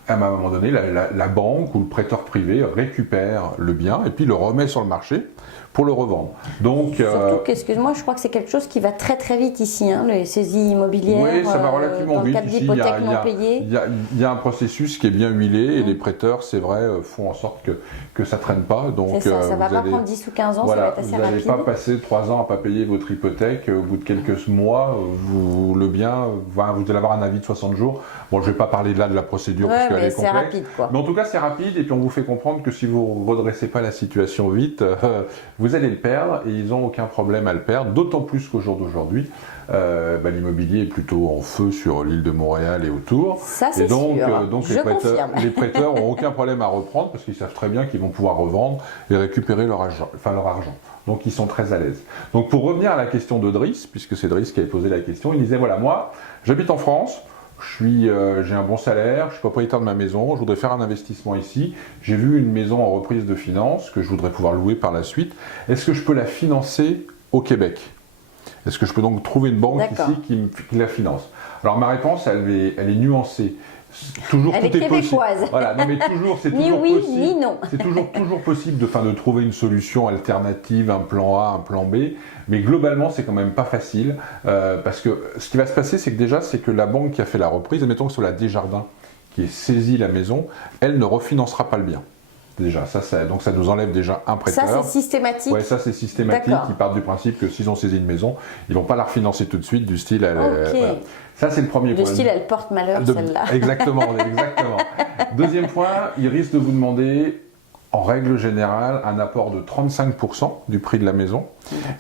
À un moment donné, la banque ou le prêteur privé récupère le bien et puis le remet sur le marché pour le revendre. Donc, Surtout qu'excuse-moi, je crois que c'est quelque chose qui va très très vite ici, hein, les saisies immobilières. oui, ça va relativement dans le vite. cadre Ici, d'hypothèques non payées. il y a un processus qui est bien huilé et les prêteurs, c'est vrai, font en sorte que ça ne traîne pas. Donc, C'est ça, ça va vous pas allez- prendre 10 ou 15 ans, Voilà, ça va être assez vous n'allez rapide. pas passer 3 ans à pas payer votre hypothèque. Au bout de quelques mois, le bien, vous allez avoir un avis de 60 jours. Bon, je ne vais pas parler là de la procédure parce Ouais, qu'elle mais est c'est complexe. rapide quoi. Mais en tout cas, c'est rapide et puis on vous fait comprendre que si vous ne redressez pas la situation vite, vous allez le perdre et ils n'ont aucun problème à le perdre, d'autant plus qu'au jour d'aujourd'hui, l'immobilier est plutôt en feu sur l'île de Montréal et autour. Ça c'est Et donc, sûr, donc je confirme. les prêteurs n'ont aucun problème à reprendre parce qu'ils savent très bien qu'ils vont pouvoir revendre et récupérer leur argent. Donc ils sont très à l'aise. Donc pour revenir à la question de Driss, puisque c'est Driss qui avait posé la question, il disait voilà, moi j'habite en France, j'ai un bon salaire, je suis propriétaire de ma maison, je voudrais faire un investissement ici, j'ai vu une maison en reprise de finances que je voudrais pouvoir louer par la suite. Est-ce que je peux la financer au Québec? Est-ce que je peux donc trouver une banque D'accord. ici qui la finance? Alors ma réponse, elle est nuancée. Toujours Elle tout est possible. québécoise. Voilà, non mais toujours, c'est Ni toujours oui, possible. ni non. C'est toujours possible de trouver une solution alternative, un plan A, un plan B. Mais globalement, c'est quand même pas facile parce que ce qui va se passer, c'est que la banque qui a fait la reprise, admettons que ce soit la Desjardins qui ait saisi la maison, elle ne refinancera pas le bien. Déjà, donc ça nous enlève déjà un prêteur. Ça c'est systématique. Ouais, ça c'est systématique. D'accord. Ils partent du principe que s'ils ont saisi une maison, ils vont pas la refinancer tout de suite du style. Ok. Voilà. Ça c'est le premier Du point. style, elle porte malheur celle-là. Exactement, exactement. Deuxième point, ils risquent de vous demander, en règle générale, un apport de 35% du prix de la maison.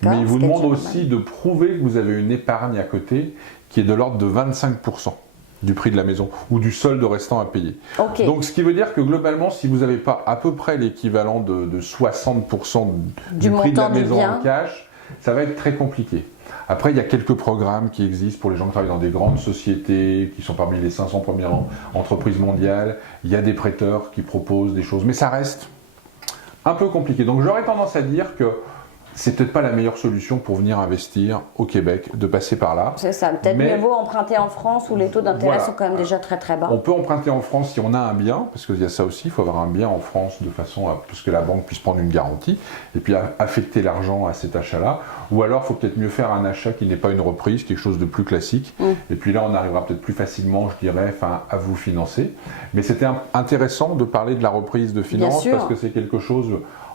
Mais ils vous ce qui est demandent déjà aussi de prouver que vous avez une épargne à côté qui est de l'ordre de 25% du prix de la maison ou du solde restant à payer. Ok. Donc ce qui veut dire que globalement, si vous n'avez pas à peu près l'équivalent de 60% du prix de la montant du maison bien. en cash, ça va être très compliqué. Après, il y a quelques programmes qui existent pour les gens qui travaillent dans des grandes sociétés, qui sont parmi les 500 premières entreprises mondiales. Il y a des prêteurs qui proposent des choses, mais ça reste un peu compliqué. Donc j'aurais tendance à dire que c'est peut-être pas la meilleure solution pour venir investir au Québec, de passer par là. C'est ça, peut-être Mais- mieux vaut emprunter en France où les taux d'intérêt Voilà. sont quand même déjà très très bas. On peut emprunter en France si on a un bien, parce qu'il y a ça aussi, il faut avoir un bien en France de façon à ce que la banque puisse prendre une garantie et puis affecter l'argent à cet achat-là. Ou alors, il faut peut-être mieux faire un achat qui n'est pas une reprise, quelque chose de plus classique. Et puis là, on arrivera peut-être plus facilement, je dirais, à vous financer. Mais c'était intéressant de parler de la reprise de finances sûr. parce que c'est quelque chose.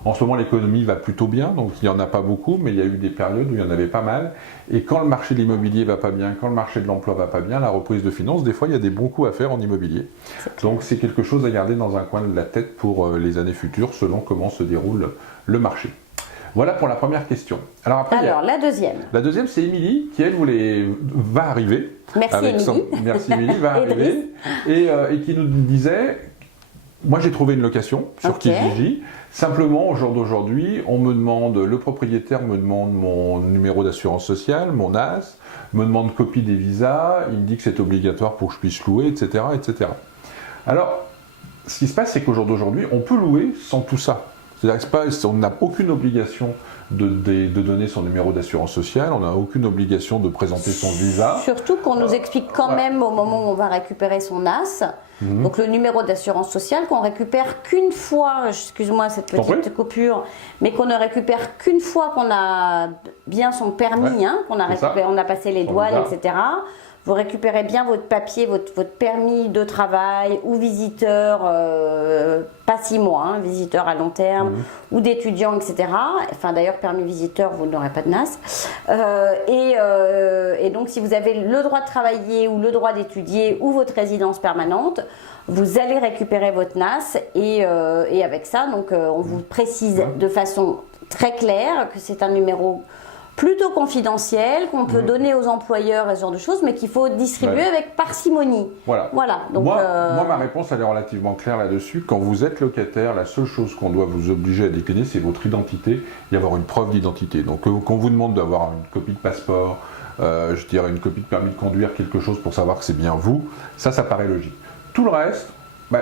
En ce moment, l'économie va plutôt bien, donc il y en a pas beaucoup, mais il y a eu des périodes où il y en avait pas mal. Et quand le marché de l'immobilier va pas bien, quand le marché de l'emploi va pas bien, la reprise de finances, des fois, il y a des bons coups à faire en immobilier. Donc, c'est quelque chose à garder dans un coin de la tête pour les années futures, selon comment se déroule le marché. Voilà pour la première question. Alors, après, la deuxième. La deuxième, c'est Émilie, qui, elle, va arriver. Merci Émilie. Merci Émilie, va arriver. Et qui nous disait, moi j'ai trouvé une location sur Kijiji. Simplement, au jour d'aujourd'hui, le propriétaire me demande mon numéro d'assurance sociale, mon NAS, me demande copie des visas, il me dit que c'est obligatoire pour que je puisse louer, etc., etc. Alors, ce qui se passe, c'est qu'au jour d'aujourd'hui, on peut louer sans tout ça. C'est-à-dire qu'on n'a aucune obligation de donner son numéro d'assurance sociale, on n'a aucune obligation de présenter son visa. Surtout qu'on nous explique quand même au moment où on va récupérer son NAS, donc le numéro d'assurance sociale qu'on récupère qu'une fois, excuse-moi cette petite coupure, mais qu'on ne récupère qu'une fois qu'on a bien son permis, qu'on a récupéré, on a passé les douanes, etc. Vous récupérez bien votre papier, votre permis de travail ou visiteur, pas 6 mois, visiteur à long terme ou d'étudiant, etc. Enfin d'ailleurs, permis visiteur, vous n'aurez pas de NAS. Et donc si vous avez le droit de travailler ou le droit d'étudier ou votre résidence permanente, vous allez récupérer votre NAS et avec ça, donc on vous précise de façon très claire que c'est un numéro plutôt confidentiel, qu'on peut donner aux employeurs et ce genre de choses, mais qu'il faut distribuer avec parcimonie. Voilà. Donc, moi, ma réponse, elle est relativement claire là-dessus. Quand vous êtes locataire, la seule chose qu'on doit vous obliger à décliner, c'est votre identité et avoir une preuve d'identité. Donc, quand on vous demande d'avoir une copie de passeport, je dirais une copie de permis de conduire, quelque chose pour savoir que c'est bien vous, ça paraît logique. Tout le reste,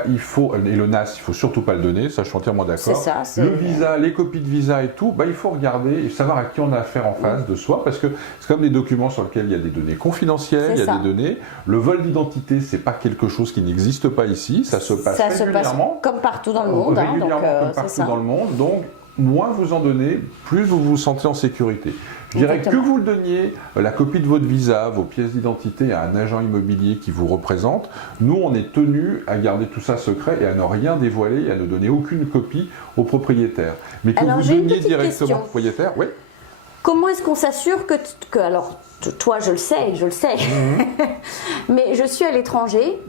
il faut, et le NAS, il ne faut surtout pas le donner, ça je suis entièrement d'accord. Le visa, les copies de visa et tout, il faut regarder et savoir à qui on a affaire en face de soi, parce que c'est comme des documents sur lesquels il y a des données confidentielles, il y a des données. Le vol d'identité, c'est pas quelque chose qui n'existe pas ici, ça se passe régulièrement. Comme partout dans le monde. Comme partout dans le monde, donc moins vous en donnez, plus vous vous sentez en sécurité. Je dirais que vous le donniez, la copie de votre visa, vos pièces d'identité à un agent immobilier qui vous représente, nous on est tenus à garder tout ça secret et à ne rien dévoiler et à ne donner aucune copie au propriétaire. Mais que vous donniez directement au propriétaire, oui. Comment est-ce qu'on s'assure que alors toi je le sais, mais je suis à l'étranger,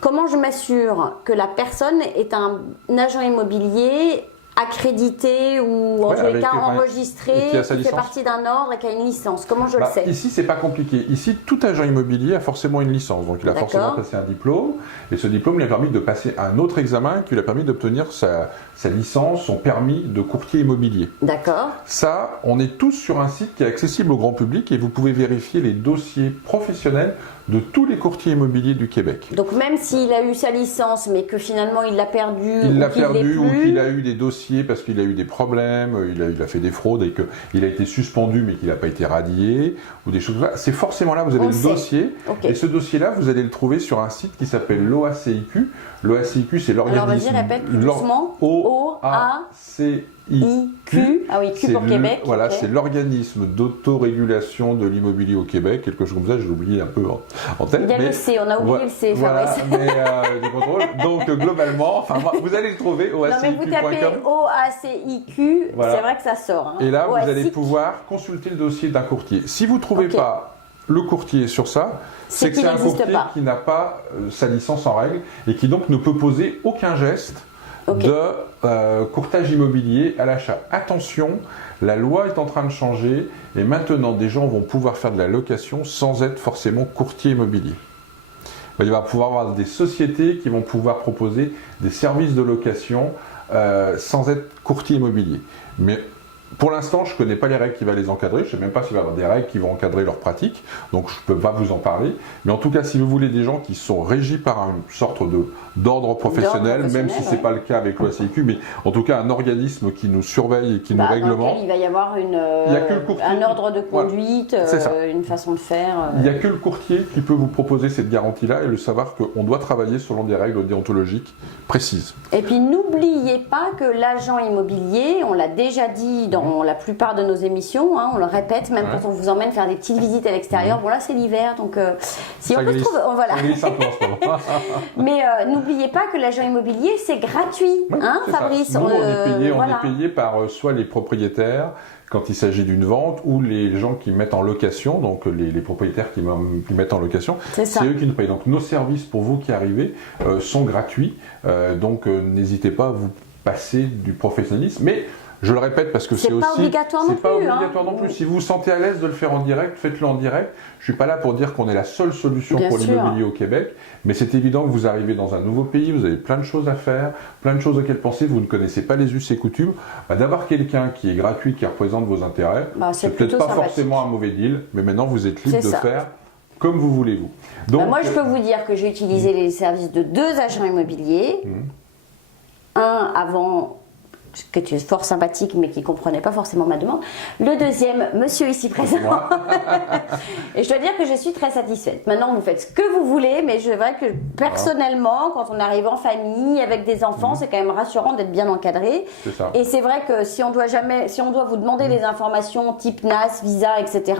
comment je m'assure que la personne est un agent immobilier accrédité ou en tous les cas enregistré, qui fait partie d'un ordre et qui a une licence. Comment je le sais? Ici, c'est pas compliqué. Ici, tout agent immobilier a forcément une licence. Donc, il a forcément passé un diplôme. Et ce diplôme lui a permis de passer un autre examen qui lui a permis d'obtenir sa licence, son permis de courtier immobilier. D'accord. Ça, on est tous sur un site qui est accessible au grand public et vous pouvez vérifier les dossiers professionnels de tous les courtiers immobiliers du Québec. Donc même s'il a eu sa licence mais que finalement il l'a perdu, ou qu'il a eu des dossiers parce qu'il a eu des problèmes, il a fait des fraudes et qu'il a été suspendu mais qu'il n'a pas été radié, ou des choses comme ça, c'est forcément là, vous avez le dossier, et ce dossier-là, vous allez le trouver sur un site qui s'appelle l'OACIQ. L'OACIQ, c'est l'organisme... Alors vas-y, répète plus doucement. OACIQ. Ah oui, Q pour Québec. Voilà, c'est l'organisme d'autorégulation de l'immobilier au Québec, quelque chose comme ça, j'ai oublié un peu en tête. Il y a le C, on a oublié le C. Voilà, mais du contrôle. Donc globalement, vous allez le trouver au ACIQ.com. Non mais vous tapez OACIQ, c'est vrai que ça sort. Et là, vous allez pouvoir consulter le dossier d'un courtier. Si vous ne trouvez pas le courtier sur ça, c'est que c'est un courtier qui n'a pas sa licence en règle et qui donc ne peut poser aucun geste de courtage immobilier à l'achat. Attention, la loi est en train de changer et maintenant des gens vont pouvoir faire de la location sans être forcément courtier immobilier. Il va pouvoir y avoir des sociétés qui vont pouvoir proposer des services de location sans être courtier immobilier. Mais pour l'instant, je ne connais pas les règles qui vont les encadrer. Je ne sais même pas s'il va y avoir des règles qui vont encadrer leurs pratiques. Donc, je ne peux pas vous en parler. Mais en tout cas, si vous voulez des gens qui sont régis par une sorte d'ordre professionnel, même si ce n'est pas le cas avec l'OACIQ, mais en tout cas un organisme qui nous surveille et qui nous réglemente. Il va y avoir un ordre de conduite, une façon de faire. Il n'y a que le courtier qui peut vous proposer cette garantie-là et le savoir qu'on doit travailler selon des règles déontologiques précises. Et puis, n'oubliez pas que l'agent immobilier, on l'a déjà dit dans dans la plupart de nos émissions, hein, on le répète, même quand on vous emmène faire des petites visites à l'extérieur. Bon là c'est l'hiver, donc si on peut se trouver, voilà. Ça glisse un peu en ce moment. Mais n'oubliez pas que l'agent immobilier c'est gratuit, hein, C'est Fabrice. ça. Nous, on voilà. est payé par soit les propriétaires quand il s'agit d'une vente, ou les gens qui mettent en location, donc les propriétaires qui mettent en location, c'est eux qui nous payent. Donc nos services pour vous qui arrivez sont gratuits, donc n'hésitez pas à vous passer du professionnalisme. Mais je le répète parce que c'est aussi... C'est pas obligatoire non plus. C'est pas obligatoire non plus. Si vous vous sentez à l'aise de le faire en direct, faites-le en direct. Je suis pas là pour dire qu'on est la seule solution pour l'immobilier au Québec, mais c'est évident que vous arrivez dans un nouveau pays, vous avez plein de choses à faire, plein de choses auxquelles penser, vous ne connaissez pas les us et coutumes. D'avoir quelqu'un qui est gratuit, qui représente vos intérêts, c'est peut-être pas forcément un mauvais deal, mais maintenant vous êtes libre de faire comme vous voulez vous. Donc, moi je peux vous dire que j'ai utilisé les services de 2 agents immobiliers. Un avant, qui était fort sympathique mais qui ne comprenait pas forcément ma demande. Le deuxième, monsieur ici présent. Et je dois dire que je suis très satisfaite. Maintenant, vous faites ce que vous voulez, mais c'est vrai que personnellement, quand on arrive en famille avec des enfants, c'est quand même rassurant d'être bien encadré. Et c'est vrai que si on doit vous demander des informations type NAS, visa, etc.,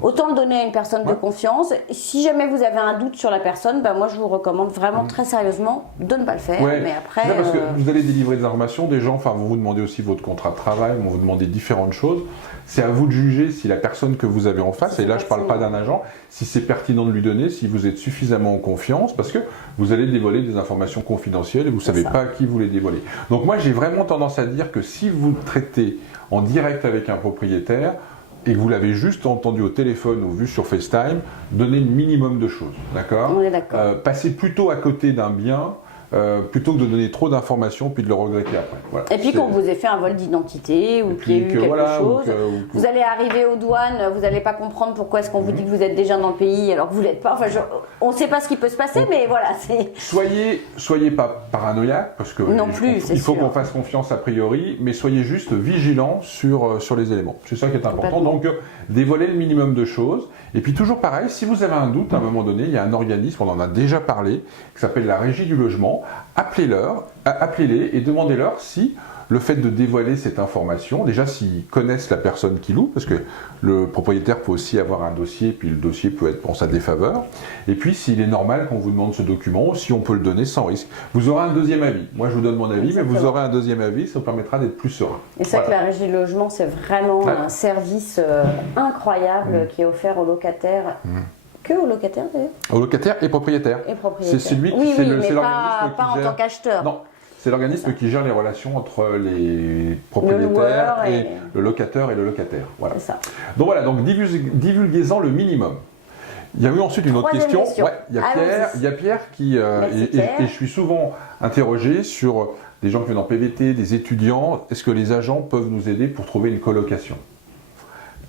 autant le donner à une personne de confiance. Si jamais vous avez un doute sur la personne, moi je vous recommande vraiment très sérieusement de ne pas le faire. Mais après, parce que vous allez délivrer des informations, des gens, vont vous demander aussi votre contrat de travail, vont vous demander différentes choses. C'est à vous de juger si la personne que vous avez en face, et là je ne parle pas d'un agent, si c'est pertinent de lui donner, si vous êtes suffisamment en confiance, parce que vous allez dévoiler des informations confidentielles et vous ne savez pas à qui vous les dévoilez. Donc moi j'ai vraiment tendance à dire que si vous traitez en direct avec un propriétaire, et que vous l'avez juste entendu au téléphone ou vu sur FaceTime, donnez le minimum de choses, d'accord ? On est d'accord. Passez plutôt à côté d'un bien, plutôt que de donner trop d'informations puis de le regretter après. Voilà. Et puis qu'on vous ait fait un vol d'identité ou qu'il y ait eu quelque chose, vous allez arriver aux douanes, vous n'allez pas comprendre pourquoi est-ce qu'on vous dit que vous êtes déjà dans le pays alors que vous l'êtes pas. Enfin, on ne sait pas ce qui peut se passer, mais voilà. Soyez pas paranoïaque parce que non plus, il faut qu'on fasse confiance a priori, mais soyez juste vigilants sur les éléments. C'est ça qui est important. Donc dévoilez le minimum de choses. Et puis toujours pareil, si vous avez un doute à un moment donné, il y a un organisme, on en a déjà parlé, qui s'appelle la Régie du logement. Appelez-les et demandez-leur si le fait de dévoiler cette information, déjà s'ils connaissent la personne qui loue, parce que le propriétaire peut aussi avoir un dossier, puis le dossier peut être en sa défaveur, et puis s'il est normal qu'on vous demande ce document, si on peut le donner sans risque. Vous aurez un deuxième avis. Moi je vous donne mon avis, mais vous aurez un deuxième avis, ça vous permettra d'être plus serein. Et c'est vrai que la Régie du logement, c'est vraiment un service incroyable qui est offert aux locataires. Que aux locataires d'ailleurs ? Aux locataires et propriétaires. C'est celui qui mais l'organisme pas en tant qu'acheteur. Non, c'est l'organisme qui gère les relations entre les propriétaires et le locateur et le locataire. Voilà. C'est ça. Donc voilà, donc divulguez-en le minimum. Il y a eu ensuite une autre question. Ouais, il y a Pierre qui et je suis souvent interrogé sur des gens qui viennent en PVT, des étudiants. Est-ce que les agents peuvent nous aider pour trouver une colocation ?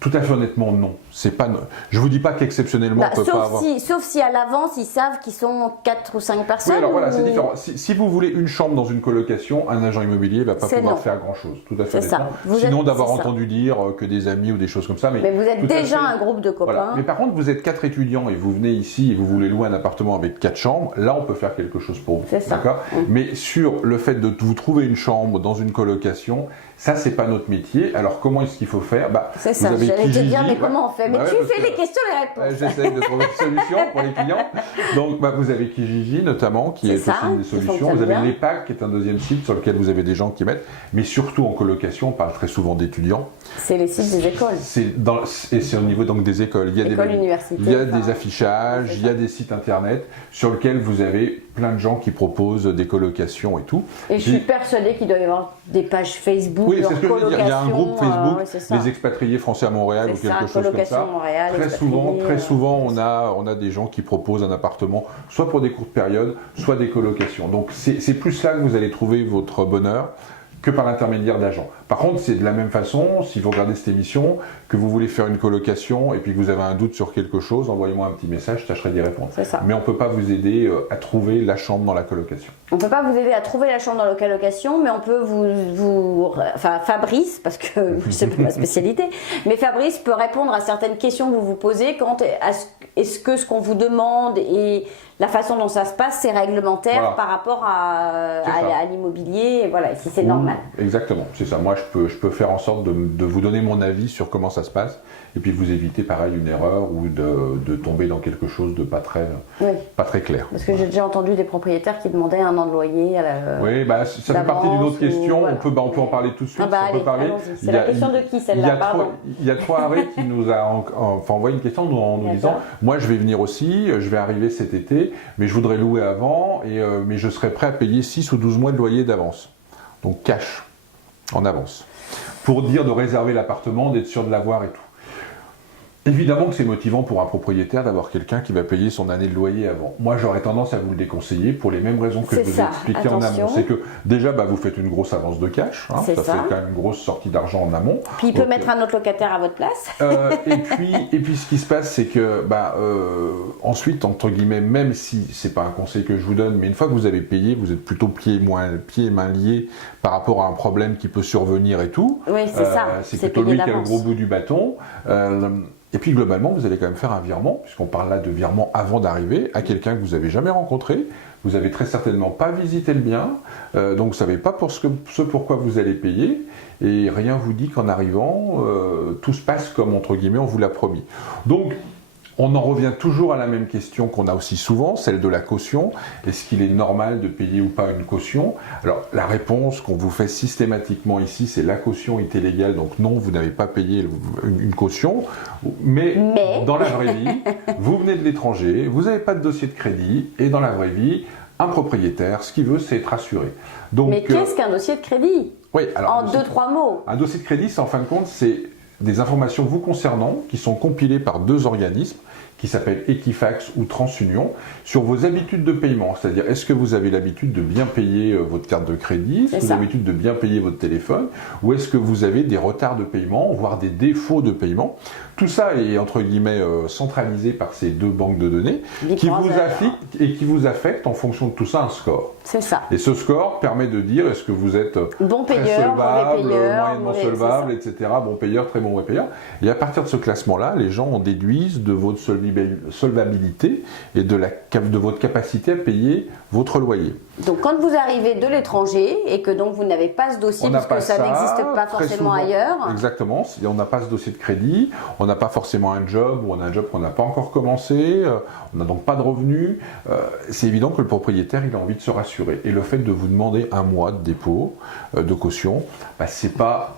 Tout à fait honnêtement, non. Je ne vous dis pas qu'exceptionnellement, on peut pas avoir... Sauf si à l'avance, ils savent qu'ils sont 4 ou 5 personnes. Oui, alors voilà, c'est différent. Si vous voulez une chambre dans une colocation, un agent immobilier ne va pas pouvoir faire grand-chose. Tout à fait. C'est ça. Sinon, d'avoir entendu dire que des amis ou des choses comme ça. Mais vous êtes déjà un groupe de copains. Voilà. Mais par contre, vous êtes 4 étudiants et vous venez ici et vous voulez louer un appartement avec 4 chambres, là, on peut faire quelque chose pour vous. C'est ça. D'accord ? Mais sur le fait de vous trouver une chambre dans une colocation, ça, c'est pas notre métier. Alors, comment est-ce qu'il faut faire ? C'est ça, j'allais te dire, mais comment on fait ? Mais tu fais les questions et les réponses. J'essaie de trouver une solution pour les clients. Donc, vous avez Kijiji, notamment, qui est aussi une des solutions. Vous avez l'EPAC, qui est un deuxième site sur lequel vous avez des gens qui mettent. Mais surtout, en colocation, on parle très souvent d'étudiants. C'est les sites des écoles. Et c'est au niveau donc, des écoles. Il y a des affichages, il y a des sites internet sur lesquels vous avez plein de gens qui proposent des colocations et tout. Et je suis persuadée qu'il doit y avoir des pages Facebook. Oui, c'est ce que je veux dire. Il y a un groupe Facebook, les expatriés français à Montréal ou quelque chose comme ça. Montréal, très souvent, on a des gens qui proposent un appartement, soit pour des courtes périodes, soit des colocations. Donc c'est plus là que vous allez trouver votre bonheur que par l'intermédiaire d'agents. Par contre, c'est de la même façon, si vous regardez cette émission, que vous voulez faire une colocation et puis que vous avez un doute sur quelque chose, envoyez-moi un petit message, je tâcherai d'y répondre. C'est ça. Mais on ne peut pas vous aider à trouver la chambre dans la colocation. On ne peut pas vous aider à trouver la chambre dans la colocation, mais on peut enfin Fabrice, parce que c'est pas ma spécialité, mais Fabrice peut répondre à certaines questions que vous vous posez quant à est-ce que ce qu'on vous demande et la façon dont ça se passe, c'est réglementaire par rapport à l'immobilier, voilà, si c'est normal. Exactement, c'est ça. Moi, je peux faire en sorte de vous donner mon avis sur comment ça se passe, et puis vous éviter, pareil, une erreur ou de tomber dans quelque chose de pas très clair. Parce que j'ai déjà entendu des propriétaires qui demandaient 1 an de loyer à la. Oui, bah, ça fait partie d'une autre question. Voilà. On peut en parler tout de suite. Allez, c'est la question de qui celle-là, pardon. Il y a 3 arrêts qui nous a envoyé une question en nous disant moi, je vais venir aussi, je vais arriver cet été, mais je voudrais louer avant, mais je serais prêt à payer 6 ou 12 mois de loyer d'avance. Donc cash, en avance. Pour dire de réserver l'appartement, d'être sûr de l'avoir et tout. Évidemment que c'est motivant pour un propriétaire d'avoir quelqu'un qui va payer son année de loyer avant. Moi, j'aurais tendance à vous le déconseiller pour les mêmes raisons que je vous ai expliquées en amont. C'est que déjà, vous faites une grosse avance de cash. Ça fait quand même une grosse sortie d'argent en amont. Puis il peut mettre un autre locataire à votre place. Et puis, ce qui se passe, c'est que ensuite, entre guillemets, même si c'est pas un conseil que je vous donne, mais une fois que vous avez payé, vous êtes plutôt pieds et mains liés par rapport à un problème qui peut survenir et tout. Oui, c'est ça. C'est plutôt lui qui a le gros bout du bâton. Et puis globalement, vous allez quand même faire un virement, puisqu'on parle là de virement avant d'arriver, à quelqu'un que vous n'avez jamais rencontré, vous n'avez très certainement pas visité le bien, donc vous ne savez pas ce pourquoi vous allez payer, et rien vous dit qu'en arrivant, tout se passe comme, entre guillemets, on vous l'a promis. Donc, on en revient toujours à la même question qu'on a aussi souvent, celle de la caution. Est-ce qu'il est normal de payer ou pas une caution? Alors, la réponse qu'on vous fait systématiquement ici, c'est la caution est illégale, donc non, vous n'avez pas payé une caution. Mais dans la vraie vie, vous venez de l'étranger, vous n'avez pas de dossier de crédit, et dans la vraie vie, un propriétaire, ce qu'il veut, c'est être assuré. Donc, mais qu'est-ce qu'un dossier de crédit? Oui, alors, en 2-3 mots. Un dossier de crédit, c'est en fin de compte, c'est des informations vous concernant qui sont compilées par 2 organismes qui s'appellent Equifax ou TransUnion sur vos habitudes de paiement. C'est-à-dire, est-ce que vous avez l'habitude de bien payer votre carte de crédit? Est-ce que vous avez l'habitude de bien payer votre téléphone? Ou est-ce que vous avez des retards de paiement, voire des défauts de paiement? Tout ça est, entre guillemets, centralisé par ces 2 banques de données qui vous affectent en fonction de tout ça un score. C'est ça. Et ce score permet de dire est-ce que vous êtes bon payeur, très solvable, mauvais payeur, moyennement solvable, etc. Bon payeur, très bon mauvais payeur. Et à partir de ce classement-là, les gens en déduisent de votre solvabilité et de votre capacité à payer votre loyer. Donc quand vous arrivez de l'étranger et que donc vous n'avez pas ce dossier parce que ça n'existe pas forcément ailleurs. Exactement, on n'a pas ce dossier de crédit, on n'a pas forcément un job ou on a un job qu'on n'a pas encore commencé, on n'a donc pas de revenus, c'est évident que le propriétaire il a envie de se rassurer. Et le fait de vous demander 1 mois de dépôt, de caution, c'est pas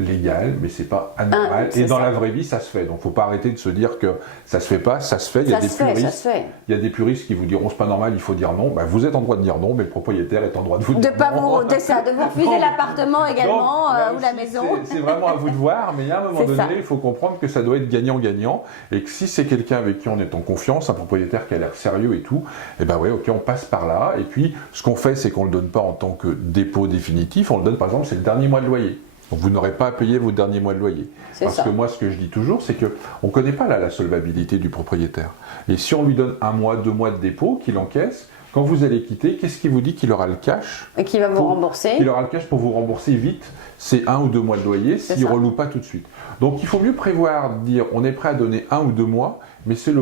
légal, mais c'est pas anormal. Et dans la vraie vie, ça se fait. Donc, faut pas arrêter de se dire que ça se fait pas. Ça se fait. Il y a des puristes qui vous diront c'est pas normal, il faut dire non. Vous êtes en droit de dire non, mais le propriétaire est en droit de vous dire non. De vous refuser l'appartement également ou la maison. C'est vraiment à vous de voir, mais à un moment donné, il faut comprendre que ça doit être gagnant-gagnant et que si c'est quelqu'un avec qui on est en confiance, un propriétaire qui a l'air sérieux et tout, ok, on passe par là. Et puis, ce qu'on fait, c'est qu'on le donne pas en tant que dépôt définitif. On le donne, par exemple, c'est le dernier mois de loyer. Donc vous n'aurez pas à payer vos derniers mois de loyer. Parce que moi, ce que je dis toujours, c'est qu'on ne connaît pas la solvabilité du propriétaire. Et si on lui donne 1 mois, 2 mois de dépôt qu'il encaisse, quand vous allez quitter, qu'est-ce qui vous dit qu'il aura le cash? Et qu'il va vous rembourser. Il aura le cash pour vous rembourser vite, c'est 1 ou 2 mois de loyer s'il ne reloue pas tout de suite. Donc il faut mieux prévoir, dire on est prêt à donner 1 ou 2 mois, mais c'est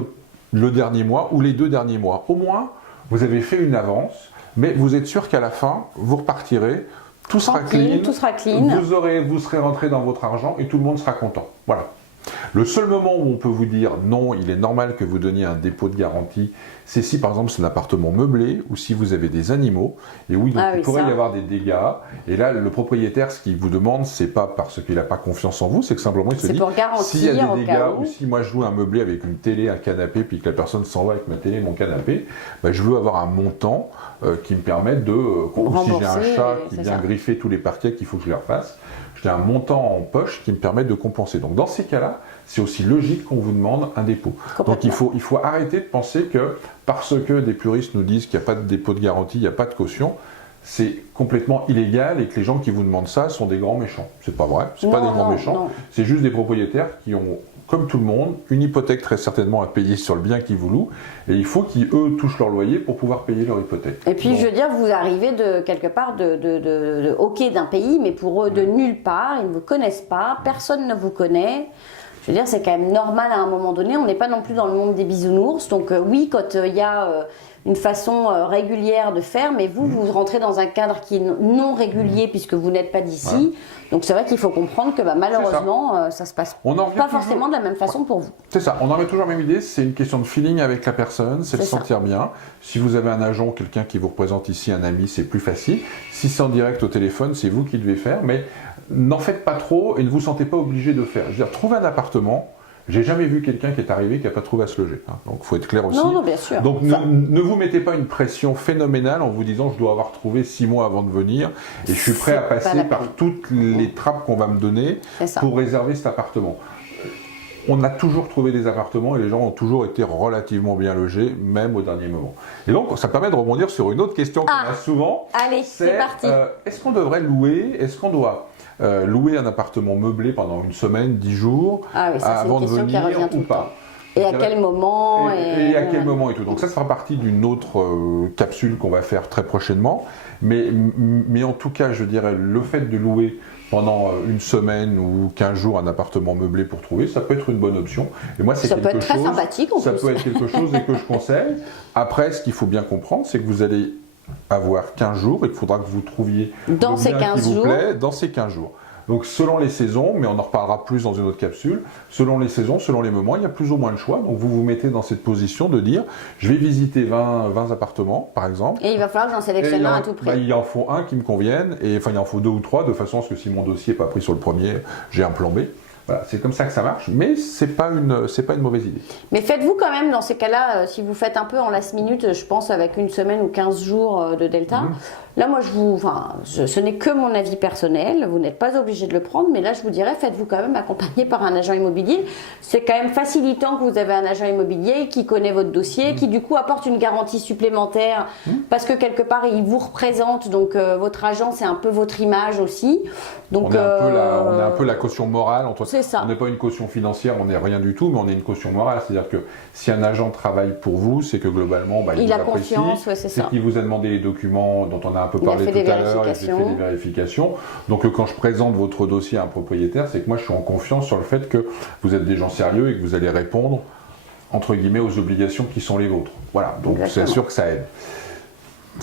le dernier mois ou les 2 derniers mois. Au moins, vous avez fait une avance, mais vous êtes sûr qu'à la fin, vous repartirez. Tout sera clean, vous serez rentré dans votre argent et tout le monde sera content. Voilà. Le seul moment où on peut vous dire non, il est normal que vous donniez un dépôt de garantie, c'est si par exemple c'est un appartement meublé ou si vous avez des animaux et il pourrait y avoir des dégâts. Et là, le propriétaire, ce qu'il vous demande, c'est pas parce qu'il n'a pas confiance en vous, c'est que simplement il se dit s'il y a des dégâts ou si moi je loue un meublé avec une télé, un canapé, puis que la personne s'en va avec ma télé, mon canapé, je veux avoir un montant qui me permette de, si j'ai un chat qui vient griffer tous les parquets qu'il faut que je les refasse, j'ai un montant en poche qui me permet de compenser. Donc dans ces cas-là, c'est aussi logique qu'on vous demande un dépôt. Donc il faut arrêter de penser que parce que des puristes nous disent qu'il n'y a pas de dépôt de garantie, il n'y a pas de caution, c'est complètement illégal et que les gens qui vous demandent ça sont des grands méchants. C'est pas vrai, c'est pas des grands méchants, c'est juste des propriétaires qui ont, comme tout le monde, une hypothèque très certainement à payer sur le bien qu'ils vous louent et il faut qu'ils, eux, touchent leur loyer pour pouvoir payer leur hypothèque. Et puis, je veux dire, vous arrivez de quelque part de hockey d'un pays, mais pour eux, de nulle part, ils ne vous connaissent pas, personne ne vous connaît. Je veux dire, c'est quand même normal à un moment donné. On n'est pas non plus dans le monde des bisounours. Donc oui, quand il y a une façon régulière de faire, mais vous rentrez dans un cadre qui est non régulier puisque vous n'êtes pas d'ici. Ouais. Donc c'est vrai qu'il faut comprendre que malheureusement, ça se passe pas forcément de la même façon pour vous. C'est ça, on en revient toujours à la même idée, c'est une question de feeling avec la personne, c'est de se sentir bien. Si vous avez un agent, quelqu'un qui vous représente ici, un ami, c'est plus facile. Si c'est en direct au téléphone, c'est vous qui devez faire, mais n'en faites pas trop et ne vous sentez pas obligé de faire. Je veux dire, trouvez un appartement. J'ai jamais vu quelqu'un qui est arrivé qui n'a pas trouvé à se loger. Donc il faut être clair aussi. Non, bien sûr. Donc ne vous mettez pas une pression phénoménale en vous disant je dois avoir trouvé 6 mois avant de venir et je suis prêt à passer par toutes les trappes qu'on va me donner pour réserver cet appartement. On a toujours trouvé des appartements et les gens ont toujours été relativement bien logés, même au dernier moment. Et donc ça permet de rebondir sur une autre question qu'on a souvent. Allez, c'est parti. Est-ce qu'on devrait louer, est-ce qu'on doit louer un appartement meublé pendant une semaine, 10 jours, avant de venir ou pas? Et à quel moment et à quel moment et tout. Donc ça fera partie d'une autre capsule qu'on va faire très prochainement. Mais en tout cas, je dirais, le fait de louer pendant une semaine ou 15 jours un appartement meublé pour trouver, ça peut être une bonne option. Et moi, ça peut être très sympathique en plus. Ça peut être quelque chose et que je conseille. Après, ce qu'il faut bien comprendre, c'est que vous allez avoir 15 jours et qu'il faudra que vous trouviez dans ces 15 jours. Dans ces 15 jours. Donc selon les saisons, mais on en reparlera plus dans une autre capsule, selon les saisons, selon les moments, il y a plus ou moins de choix. Donc vous vous mettez dans cette position de dire, je vais visiter 20 appartements, par exemple. Et il va falloir que j'en sélectionne un à tout prix. Il en faut un qui me convienne, et enfin il en faut 2 ou 3, de façon à ce que si mon dossier n'est pas pris sur le premier, j'ai un plan B. Voilà, c'est comme ça que ça marche, mais c'est pas une mauvaise idée. Mais faites-vous quand même, dans ces cas-là, si vous faites un peu en last minute, je pense avec une semaine ou 15 jours de Delta, là moi ce n'est que mon avis personnel, vous n'êtes pas obligé de le prendre, mais là je vous dirais, faites-vous quand même accompagner par un agent immobilier. C'est quand même facilitant que vous avez un agent immobilier qui connaît votre dossier, qui du coup apporte une garantie supplémentaire, parce que quelque part il vous représente, donc votre agent c'est un peu votre image aussi. Donc, on est un peu la caution morale entre. C'est ça. On n'est pas une caution financière, on n'est rien du tout, mais on est une caution morale. C'est-à-dire que si un agent travaille pour vous, c'est que globalement, il vous apprécie, confiance, c'est qu'il vous a demandé les documents dont on a un peu parlé tout à l'heure, il a fait des vérifications. Donc quand je présente votre dossier à un propriétaire, c'est que moi je suis en confiance sur le fait que vous êtes des gens sérieux et que vous allez répondre, entre guillemets, aux obligations qui sont les vôtres. Voilà, donc c'est sûr que ça aide.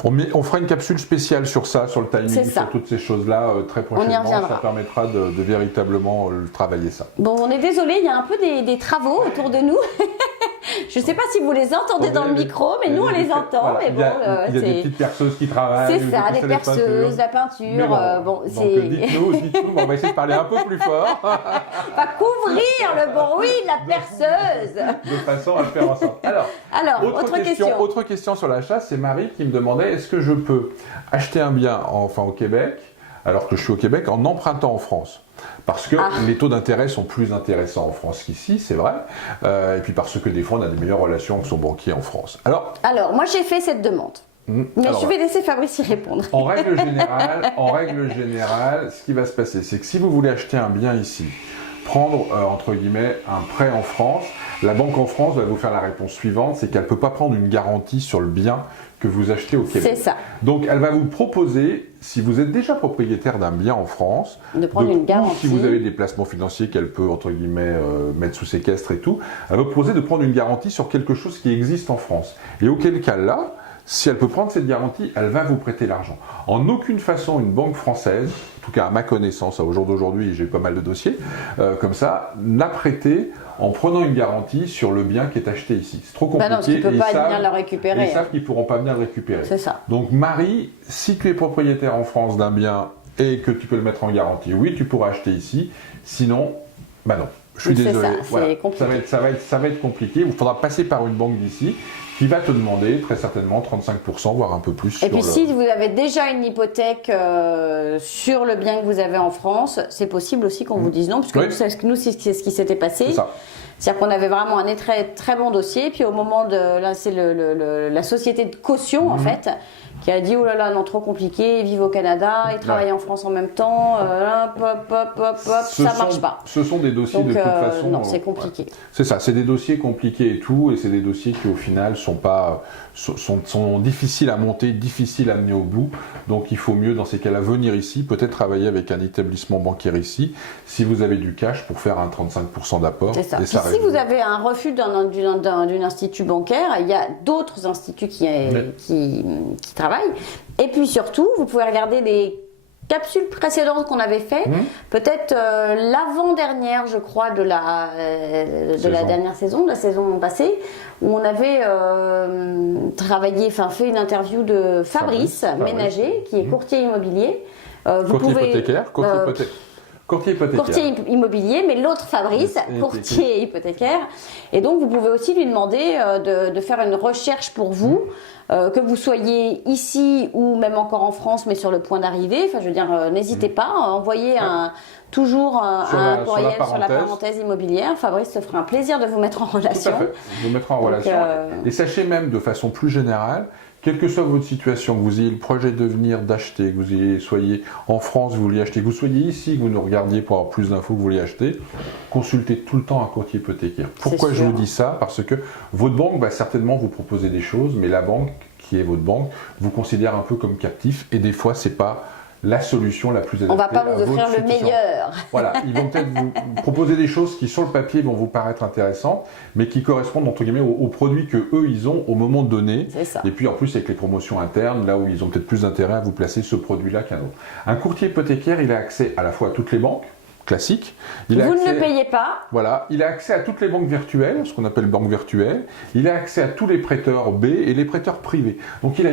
On fera une capsule spéciale sur ça, sur le timing, sur toutes ces choses-là très prochainement. Ça permettra de véritablement travailler ça. Bon, on est désolé, il y a un peu des travaux autour de nous. Je ne sais pas si vous les entendez dans le micro, mais nous on les entend. Voilà, mais bon, il y a des petites perceuses qui travaillent. C'est ça, des perceuses, la peinture. Donc dites-nous, on va essayer de parler un peu plus fort. On va couvrir le bruit de la perceuse. De façon à le faire ensemble. Alors autre question sur l'achat, c'est Marie qui me demandait, est-ce que je peux acheter un bien au Québec, alors que je suis au Québec, en empruntant en France? Parce que les taux d'intérêt sont plus intéressants en France qu'ici, c'est vrai. Et puis parce que des fois, on a des meilleures relations avec son banquier en France. Alors moi, j'ai fait cette demande. Mais je vais laisser Fabrice y répondre. En règle générale, ce qui va se passer, c'est que si vous voulez acheter un bien ici, prendre, entre guillemets, un prêt en France, la banque en France va vous faire la réponse suivante, c'est qu'elle ne peut pas prendre une garantie sur le bien que vous achetez au Québec. C'est ça. Donc, elle va vous proposer, si vous êtes déjà propriétaire d'un bien en France, de prendre une garantie. Si vous avez des placements financiers qu'elle peut, entre guillemets, mettre sous séquestre et tout, elle va vous proposer de prendre une garantie sur quelque chose qui existe en France. Et auquel cas là, si elle peut prendre cette garantie, elle va vous prêter l'argent. En aucune façon, une banque française, en tout cas à ma connaissance, au jour d'aujourd'hui, j'ai pas mal de dossiers, comme ça, n'a prêté en prenant une garantie sur le bien qui est acheté ici. C'est trop compliqué. Non, tu ne peux pas venir le récupérer. Ils savent qu'ils ne pourront pas venir le récupérer. C'est ça. Donc Marie, si tu es propriétaire en France d'un bien et que tu peux le mettre en garantie, oui, tu pourras acheter ici. Sinon, non. Je suis désolé. C'est compliqué. Ça va être compliqué. Il faudra passer par une banque d'ici qui va te demander très certainement 35%, voire un peu plus. Et puis si vous avez déjà une hypothèque sur le bien que vous avez en France, c'est possible aussi qu'on vous dise non, puisque nous, c'est ce qui s'était passé. C'est ça. C'est-à-dire qu'on avait vraiment un très, très bon dossier, puis au moment de... Là, c'est la société de caution, en fait, qui a dit oh là là, non, trop compliqué, ils vivent au Canada, ils travaillent en France en même temps, ça marche pas. Ce sont des dossiers Donc, de toute façon. non, c'est compliqué. C'est ça, c'est des dossiers compliqués et tout, et c'est des dossiers qui au final sont difficiles à monter, difficiles à mener au bout. Donc il faut mieux dans ces cas-là venir ici, peut-être travailler avec un établissement bancaire ici, si vous avez du cash pour faire un 35% d'apport. C'est ça. Et ça si vous avez un refus d'un institut bancaire, il y a d'autres instituts qui travaillent. Et puis surtout, vous pouvez regarder les capsules précédentes qu'on avait fait, peut-être l'avant-dernière, je crois, de la dernière saison, de la saison passée, où on avait fait une interview de Fabrice Ménager, qui est courtier immobilier. Courtier immobilier, mais l'autre Fabrice, courtier hypothécaire. Et donc, vous pouvez aussi lui demander de faire une recherche pour vous, que vous soyez ici ou même encore en France, mais sur le point d'arriver. Enfin, je veux dire, n'hésitez pas, envoyez toujours un courriel sur la parenthèse immobilière. Fabrice se fera un plaisir de vous mettre en relation. Tout à fait, de vous mettre en relation. Et sachez même de façon plus générale, quelle que soit votre situation, que vous ayez le projet de venir d'acheter, que vous soyez en France, vous vouliez acheter, que vous soyez ici, que vous nous regardiez pour avoir plus d'infos, que vous vouliez acheter, consultez tout le temps un courtier hypothécaire. Pourquoi je vous dis ça? Parce que votre banque va certainement vous proposer des choses, mais la banque, qui est votre banque, vous considère un peu comme captif, et des fois, c'est pas la solution la plus adaptée. On ne va pas vous offrir le meilleur. Voilà, ils vont peut-être vous proposer des choses qui, sur le papier, vont vous paraître intéressantes, mais qui correspondent, entre guillemets, aux produits qu'eux, ils ont au moment donné. C'est ça. Et puis, en plus, avec les promotions internes, là où ils ont peut-être plus d'intérêt à vous placer ce produit-là qu'un autre. Un courtier hypothécaire, il a accès à la fois à toutes les banques classiques. Vous ne le payez pas. Voilà, il a accès à toutes les banques virtuelles, ce qu'on appelle banques virtuelles. Il a accès à tous les prêteurs B et les prêteurs privés. Donc, il a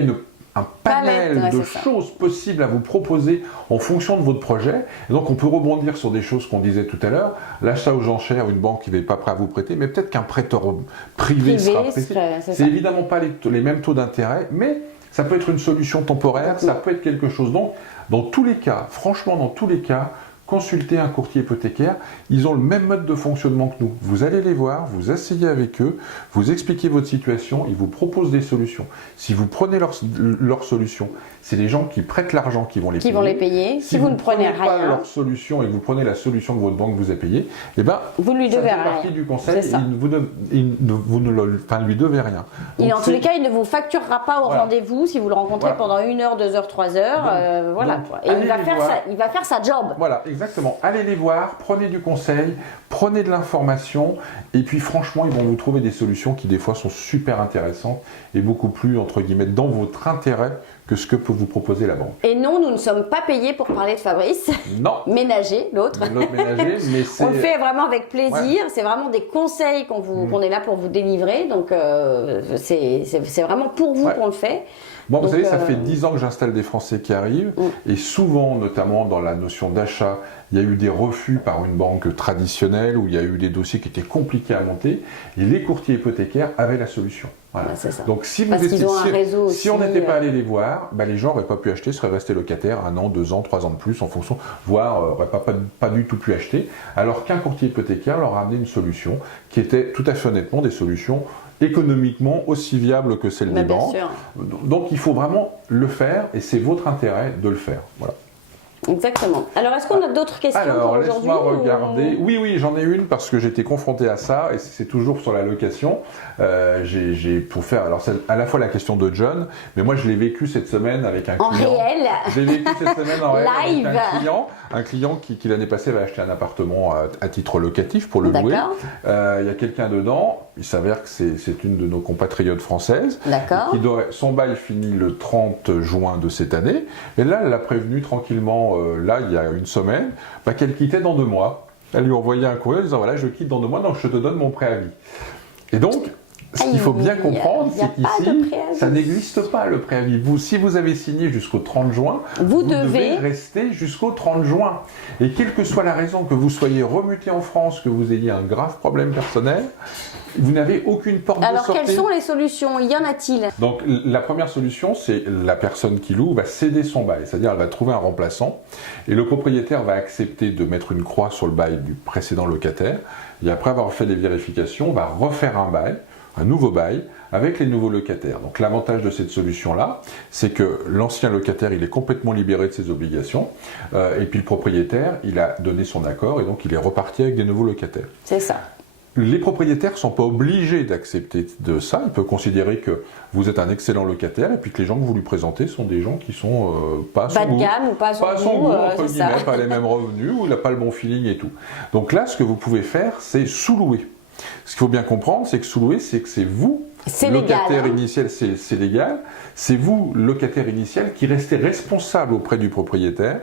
un panel de choses possibles à vous proposer en fonction de votre projet. Et donc, on peut rebondir sur des choses qu'on disait tout à l'heure. L'achat aux enchères, une banque qui n'est pas prête à vous prêter, mais peut-être qu'un prêteur privé sera prêté. C'est évidemment pas les mêmes taux d'intérêt, mais ça peut être une solution temporaire, ça peut être quelque chose. Donc, dans tous les cas, franchement, dans tous les cas, consultez un courtier hypothécaire, ils ont le même mode de fonctionnement que nous. Vous allez les voir, vous asseyez avec eux, vous expliquez votre situation, ils vous proposent des solutions. Si vous prenez leurs solutions, c'est les gens qui prêtent l'argent qui vont les payer. Si vous ne prenez rien, pas leur solution et que vous prenez la solution que votre banque vous a payée, eh ben, vous ne lui devez rien. Ça fait partie du conseil, vous ne lui devez rien. Donc, en tous les cas, il ne vous facturera pas au rendez-vous si vous le rencontrez pendant 1 heure, 2 heures, 3 heures. Et il va faire sa job. Voilà, exactement. Allez les voir, prenez du conseil, prenez de l'information, et puis franchement, ils vont vous trouver des solutions qui des fois sont super intéressantes et beaucoup plus, entre guillemets, dans votre intérêt que ce que peut vous proposer la banque. Et non, nous ne sommes pas payés pour parler de Fabrice. Non. Ménager, l'autre. L'autre Ménager, mais c'est... On le fait vraiment avec plaisir. Ouais. C'est vraiment des conseils qu'on est là pour vous délivrer. Donc, c'est vraiment pour vous qu'on le fait. Bon, vous savez, ça fait 10 ans que j'installe des Français qui arrivent, et souvent, notamment dans la notion d'achat, il y a eu des refus par une banque traditionnelle, où il y a eu des dossiers qui étaient compliqués à monter, et les courtiers hypothécaires avaient la solution. Voilà. Ouais, c'est ça. Donc si, si on n'était pas allé les voir, les gens n'auraient pas pu acheter, seraient restés locataires 1 an, 2 ans, 3 ans de plus, en fonction, voire n'auraient pas du tout pu acheter, alors qu'un courtier hypothécaire leur a amené une solution qui était tout à fait honnêtement des solutions économiquement aussi viable que celle des banques. Sûr. Donc il faut vraiment le faire et c'est votre intérêt de le faire. Voilà. Exactement. Alors est-ce qu'on a d'autres questions pour aujourd'hui? Alors laisse-moi regarder. Oui, j'en ai une parce que j'étais confronté à ça et c'est toujours sur la location. J'ai pour faire, alors c'est à la fois la question de John, mais moi je l'ai vécu cette semaine avec un client. En réel. Je l'ai vécu cette semaine en réel Live. avec un client qui l'année passée va acheter un appartement à titre locatif pour le louer. Il y a quelqu'un dedans. Il s'avère que c'est une de nos compatriotes françaises. D'accord. Son bail finit le 30 juin de cette année. Et là, elle l'a prévenu tranquillement, il y a une semaine, qu'elle quittait dans 2 mois. Elle lui envoyait un courrier en disant voilà, je quitte dans 2 mois, donc je te donne mon préavis. Et donc, ce qu'il faut bien comprendre, c'est qu'ici, ça n'existe pas le préavis. Si vous avez signé jusqu'au 30 juin, vous devez rester jusqu'au 30 juin. Et quelle que soit la raison, que vous soyez remuté en France, que vous ayez un grave problème personnel, vous n'avez aucune porte de sortie. Alors, quelles sont les solutions? Y en a-t-il? Donc, la première solution, c'est la personne qui loue va céder son bail. C'est-à-dire, elle va trouver un remplaçant et le propriétaire va accepter de mettre une croix sur le bail du précédent locataire. Et après avoir fait les vérifications, on va refaire un bail un nouveau bail avec les nouveaux locataires. Donc l'avantage de cette solution-là, c'est que l'ancien locataire, il est complètement libéré de ses obligations, et puis le propriétaire, il a donné son accord, et donc il est reparti avec des nouveaux locataires. C'est ça. Les propriétaires ne sont pas obligés d'accepter de ça. Ils peuvent considérer que vous êtes un excellent locataire et puis que les gens que vous lui présentez sont des gens qui sont pas à son Bas de goût. gamme ou pas à son goût, Entre c'est guillemets, ça. pas les mêmes revenus, ou il n'a pas le bon feeling et tout. Donc là, ce que vous pouvez faire, c'est sous-louer. Ce qu'il faut bien comprendre, c'est que sous-louer, c'est que c'est vous, C'est locataire légal, hein. initial, c'est légal, c'est vous, locataire initial, qui restez responsable auprès du propriétaire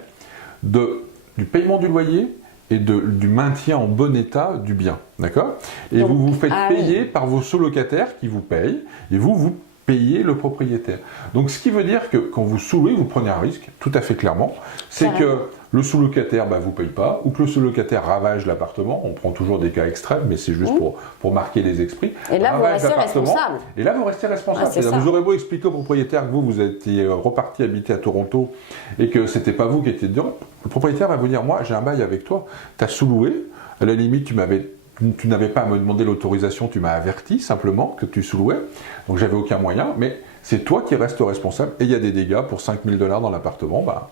du paiement du loyer et du maintien en bon état du bien, d'accord? Et Donc, vous vous faites ah payer oui. par vos sous-locataires qui vous payent, et vous payez le propriétaire. Donc ce qui veut dire que quand vous sous-louez, vous prenez un risque, tout à fait clairement, c'est Carrément. que le sous-locataire ne vous paye pas, ou que le sous-locataire ravage l'appartement, on prend toujours des cas extrêmes, mais c'est juste pour marquer les esprits. Et là, vous Ravage restez l'appartement, responsable. Et là, vous restez responsable. Ah, c'est C'est-à-dire, ça. vous aurez beau expliquer au propriétaire que vous étiez reparti habiter à Toronto et que c'était pas vous qui étiez dedans, le propriétaire va vous dire, moi, j'ai un bail avec toi, tu as sous-loué, à la limite, tu n'avais pas à me demander l'autorisation, tu m'as averti simplement que tu sous-louais, donc j'avais aucun moyen, mais c'est toi qui restes responsable, et il y a des dégâts pour 5 000 $ dans l'appartement, bah,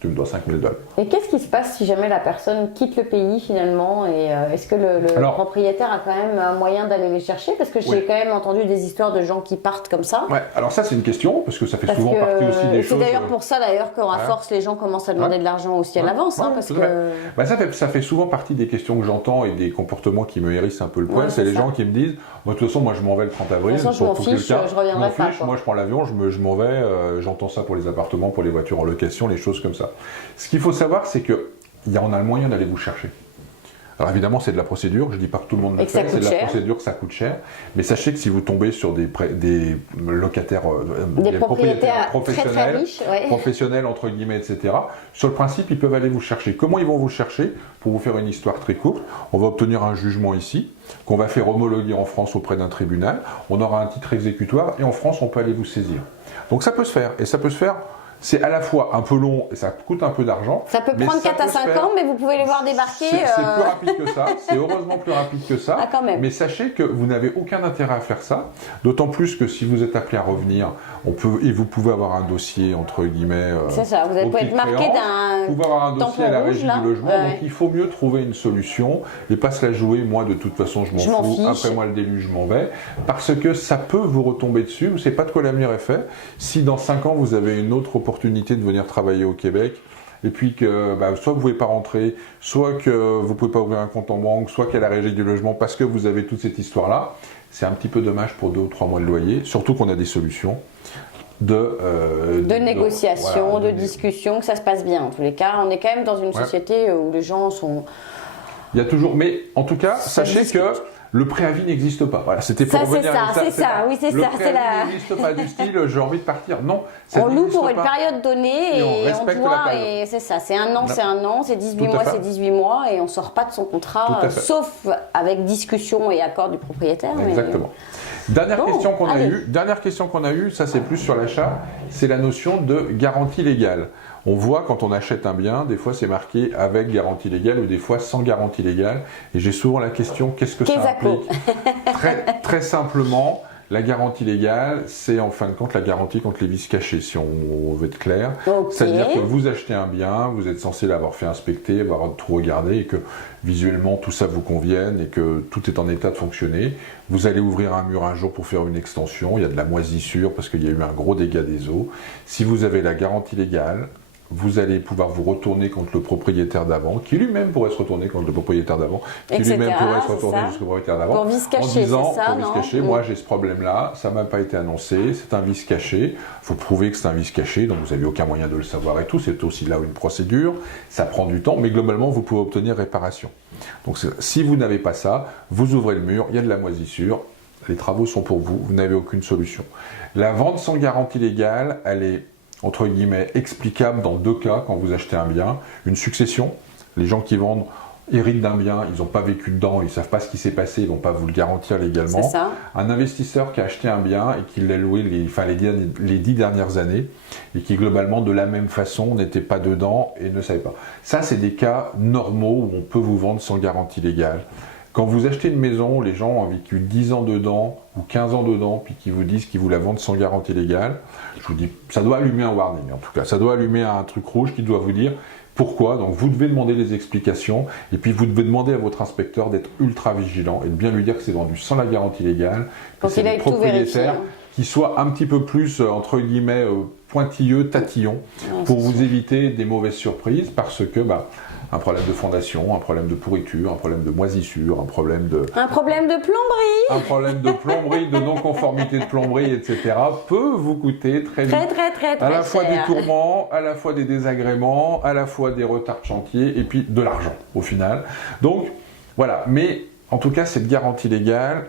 tu me dois 5 000 $. Et qu'est-ce qui se passe si jamais la personne quitte le pays finalement et est-ce que le Alors- propriétaire a quand même un moyen d'aller les chercher? Parce que j'ai Oui. quand même entendu des histoires de gens qui partent comme ça. Ouais, alors ça c'est une question, parce que ça fait Parce souvent que partie aussi des c'est choses... d'ailleurs pour ça d'ailleurs qu'à force les gens commencent à demander Ouais. de l'argent aussi à Ouais. l'avance, hein, Ouais, parce tout que à fait. Bah, ça fait souvent partie des questions que j'entends et des comportements qui me hérissent un peu le poil. Ouais, c'est c'est les ça. gens qui me disent, de toute façon, moi je m'en vais le 30 avril. De toute façon, je m'en pour fiche, quelqu'un. je reviendrai m'en pas, fiche, quoi. moi je prends l'avion, je m'en vais, j'entends ça pour les appartements, pour les voitures en location, les choses comme ça. Ce qu'il faut savoir, c'est qu'on a le moyen d'aller vous chercher. Alors évidemment, c'est de la procédure, je ne dis pas que tout le monde le Et que ça fait, c'est coûte de la cher. procédure, ça coûte cher. Mais sachez que si vous tombez sur des locataires, des propriétaires très riches, ouais. professionnels, entre guillemets, etc. Sur le principe, ils peuvent aller vous chercher. Comment ils vont vous chercher? Pour vous faire une histoire très courte, on va obtenir un jugement ici, qu'on va faire homologuer en France auprès d'un tribunal. On aura un titre exécutoire et en France, on peut aller vous saisir. Donc ça peut se faire. Et ça peut se faire, c'est à la fois un peu long et ça coûte un peu d'argent. Ça peut mais prendre ça 4 à peut se 5 faire. ans, mais vous pouvez les voir débarquer. C'est plus rapide que ça, c'est heureusement plus rapide que ça. Ah, quand même. Mais sachez que vous n'avez aucun intérêt à faire ça, d'autant plus que si vous êtes appelé à revenir, vous pouvez avoir un dossier, entre guillemets. C'est ça, vous au pouvez petit être marqué créance. d'un Vous pouvez avoir un dossier à la tampon régie rouge, là. du logement, Ouais. donc il faut mieux trouver une solution et pas se la jouer. Moi, de toute façon, je Je m'en m'en fous. fiche. Après moi, le déluge, je m'en vais. Parce que ça peut vous retomber dessus. Vous ne savez pas de quoi l'avenir est fait. Si dans 5 ans, vous avez une autre opportunité de venir travailler au Québec, et puis que soit vous ne pouvez pas rentrer, soit que vous ne pouvez pas ouvrir un compte en banque, soit qu'il y a la régie du logement parce que vous avez toute cette histoire-là, c'est un petit peu dommage pour 2 ou 3 mois de loyer, surtout qu'on a des solutions de négociation, voilà, de discussion, que ça se passe bien. En tous les cas, on est quand même dans une société où les gens sont... Il y a toujours, mais en tout cas, Ça sachez discute. que le préavis n'existe pas. Voilà, c'était pour Ça, c'est revenir ça, à c'est ça, oui, c'est le ça, c'est préavis la- n'existe pas du style, j'ai envie de partir. Non, ça On loue n'existe pour une pas. période donnée Et on et on respecte la doit, période. et c'est ça, c'est un an, c'est un an, c'est 18 Tout à mois, fait. c'est 18 mois et on sort pas de son contrat, Tout à fait. sauf avec discussion et accord du propriétaire. mais- Exactement. Dernière Bon, question qu'on a allez. eue, ça c'est plus sur l'achat, c'est la notion de garantie légale. On voit quand on achète un bien, des fois c'est marqué avec garantie légale ou des fois sans garantie légale. Et j'ai souvent la question, qu'est-ce que ça Qu'est-ce implique? Très simplement, la garantie légale, c'est en fin de compte la garantie contre les vices cachés, si on veut être clair. Ok. C'est-à-dire que vous achetez un bien, vous êtes censé l'avoir fait inspecter, avoir tout regardé et que visuellement tout ça vous convienne et que tout est en état de fonctionner. Vous allez ouvrir un mur un jour pour faire une extension, il y a de la moisissure parce qu'il y a eu un gros dégât des eaux. Si vous avez la garantie légale, vous allez pouvoir vous retourner contre le propriétaire d'avant, qui lui-même pourrait se retourner contre le propriétaire d'avant, qui Etc., lui-même pourrait se c'est retourner ça. jusqu'au propriétaire d'avant. Pour vice En caché, disant, c'est ça, pour vice non caché, moi j'ai ce problème-là, ça m'a pas été annoncé, c'est un vice caché, il faut prouver que c'est un vice caché, donc vous n'avez aucun moyen de le savoir et tout, c'est aussi là une procédure, ça prend du temps, mais globalement vous pouvez obtenir réparation. Donc si vous n'avez pas ça, vous ouvrez le mur, il y a de la moisissure, les travaux sont pour vous, vous n'avez aucune solution. La vente sans garantie légale, elle est entre guillemets explicable dans 2 cas quand vous achetez un bien, une succession, les gens qui vendent héritent d'un bien, ils n'ont pas vécu dedans, ils ne savent pas ce qui s'est passé, ils ne vont pas vous le garantir légalement. C'est ça. Un investisseur qui a acheté un bien et qui l'a loué les 10 dernières années et qui globalement de la même façon n'était pas dedans et ne savait pas. Ça c'est des cas normaux où on peut vous vendre sans garantie légale. Quand vous achetez une maison, les gens ont vécu 10 ans dedans ou 15 ans dedans, puis qui vous disent qu'ils vous la vendent sans garantie légale, je vous dis, ça doit allumer un warning en tout cas. Ça doit allumer un truc rouge qui doit vous dire pourquoi. Donc vous devez demander des explications et puis vous devez demander à votre inspecteur d'être ultra vigilant et de bien lui dire que c'est vendu sans la garantie légale, que c'est des propriétaires qui soient un petit peu plus, entre guillemets, pointilleux, tatillons, pour vous éviter des mauvaises surprises parce que un problème de fondation, un problème de pourriture, un problème de moisissure, un problème de plomberie, de non-conformité de plomberie, etc. peut vous coûter très vite. Très à la fois cher. des tourments, à la fois des désagréments, à la fois des retards de chantier et puis de l'argent au final. Donc voilà, mais en tout cas cette garantie légale,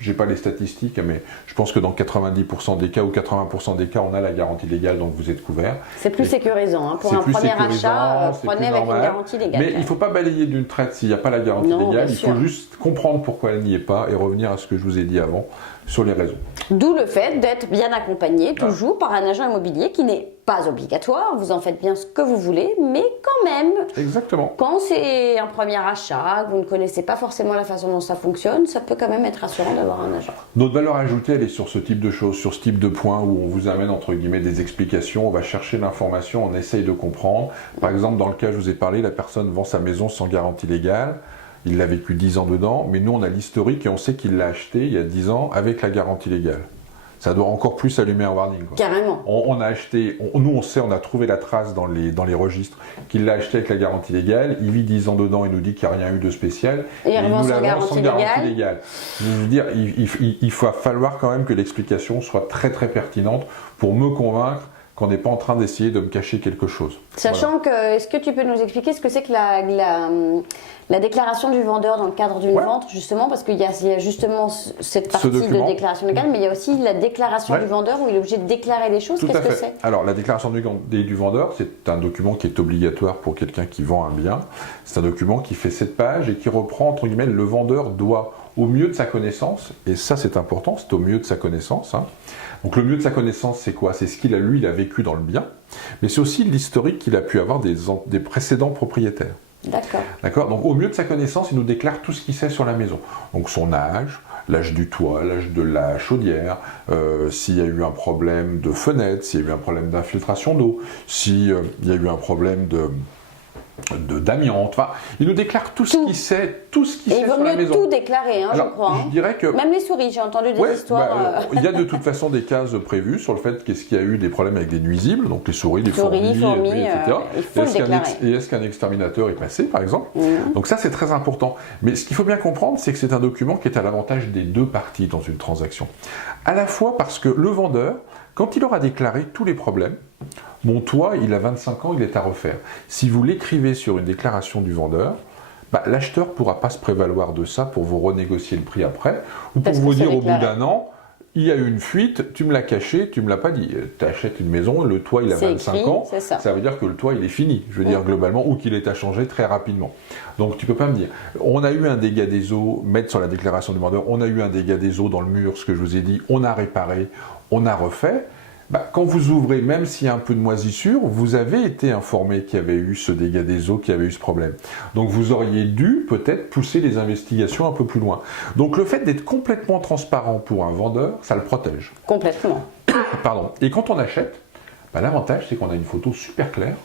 je n'ai pas les statistiques, mais je pense que dans 90% des cas ou 80% des cas, on a la garantie légale, donc vous êtes couvert. C'est plus sécurisant. Hein. Pour un premier achat, prenez avec une garantie légale. Mais il ne faut pas balayer d'une traite s'il n'y a pas la garantie légale. Il faut juste comprendre pourquoi elle n'y est pas et revenir à ce que je vous ai dit avant sur les raisons. D'où le fait d'être bien accompagné toujours par un agent immobilier qui n'est pas obligatoire. Vous en faites bien ce que vous voulez, mais quand même. Exactement. Quand c'est un premier achat, que vous ne connaissez pas forcément la façon dont ça fonctionne, ça peut quand même être rassurant d'avoir un agent. Notre valeur ajoutée, elle est sur ce type de choses, sur ce type de points où on vous amène entre guillemets des explications, on va chercher l'information, on essaye de comprendre. Par exemple, dans le cas je vous ai parlé, la personne vend sa maison sans garantie légale. Il l'a vécu 10 ans dedans, mais nous on a l'historique et on sait qu'il l'a acheté il y a 10 ans avec la garantie légale. Ça doit encore plus allumer un warning. Quoi. Carrément. On a acheté, nous on sait, on a trouvé la trace dans les registres qu'il l'a acheté avec la garantie légale, il vit 10 ans dedans, il nous dit qu'il n'y a rien eu de spécial. Et il nous revend sans garantie légale. Je veux dire, il va falloir quand même que l'explication soit très très pertinente pour me convaincre qu'on n'est pas en train d'essayer de me cacher quelque chose. Sachant que, est-ce que tu peux nous expliquer ce que c'est que la déclaration du vendeur dans le cadre d'une vente, justement, parce qu'il y a justement cette partie de déclaration légale, mais il y a aussi la déclaration du vendeur où il est obligé de déclarer des choses. Qu'est-ce que c'est ? Alors, la déclaration du vendeur, c'est un document qui est obligatoire pour quelqu'un qui vend un bien. C'est un document qui fait 7 pages et qui reprend, entre guillemets, le vendeur doit, au mieux de sa connaissance, et ça c'est important, c'est au mieux de sa connaissance. Donc le mieux de sa connaissance, c'est quoi ? C'est ce qu'il a vécu dans le bien, mais c'est aussi l'historique qu'il a pu avoir des précédents propriétaires. D'accord. Donc au mieux de sa connaissance, il nous déclare tout ce qu'il sait sur la maison. Donc son âge, l'âge du toit, l'âge de la chaudière, s'il y a eu un problème de fenêtre, s'il y a eu un problème d'infiltration d'eau, s'il y a eu un problème d'amiante. Enfin, il nous déclare tout ce qu'il sait, sur la maison. Et il vaut mieux tout déclarer, je crois. Je dirais que même les souris, j'ai entendu des histoires. Il y a de toute façon des cases prévues sur le fait qu'est-ce qu'il y a eu des problèmes avec des nuisibles, donc les souris, les fourmis, etc. Il faut le déclarer. Et est-ce qu'un exterminateur est passé, par exemple ? Donc ça, c'est très important. Mais ce qu'il faut bien comprendre, c'est que c'est un document qui est à l'avantage des deux parties dans une transaction. À la fois parce que le vendeur, quand il aura déclaré tous les problèmes, mon toit, il a 25 ans, il est à refaire. Si vous l'écrivez sur une déclaration du vendeur, l'acheteur ne pourra pas se prévaloir de ça pour vous renégocier le prix après, ou pour vous dire au bout d'un an, il y a eu une fuite, tu me l'as caché, tu me l'as pas dit. Tu achètes une maison, le toit il a 25 ans, ça veut dire que le toit il est fini, je veux dire globalement, ou qu'il est à changer très rapidement. Donc tu peux pas me dire, on a eu un dégât des eaux, mettre sur la déclaration du vendeur, on a eu un dégât des eaux dans le mur, ce que je vous ai dit, on a réparé, on a refait. Quand vous ouvrez, même s'il y a un peu de moisissure, vous avez été informé qu'il y avait eu ce dégât des eaux, qu'il y avait eu ce problème. Donc vous auriez dû peut-être pousser les investigations un peu plus loin. Donc le fait d'être complètement transparent pour un vendeur, ça le protège. Complètement. Pardon. Et quand on achète, l'avantage c'est qu'on a une photo super claire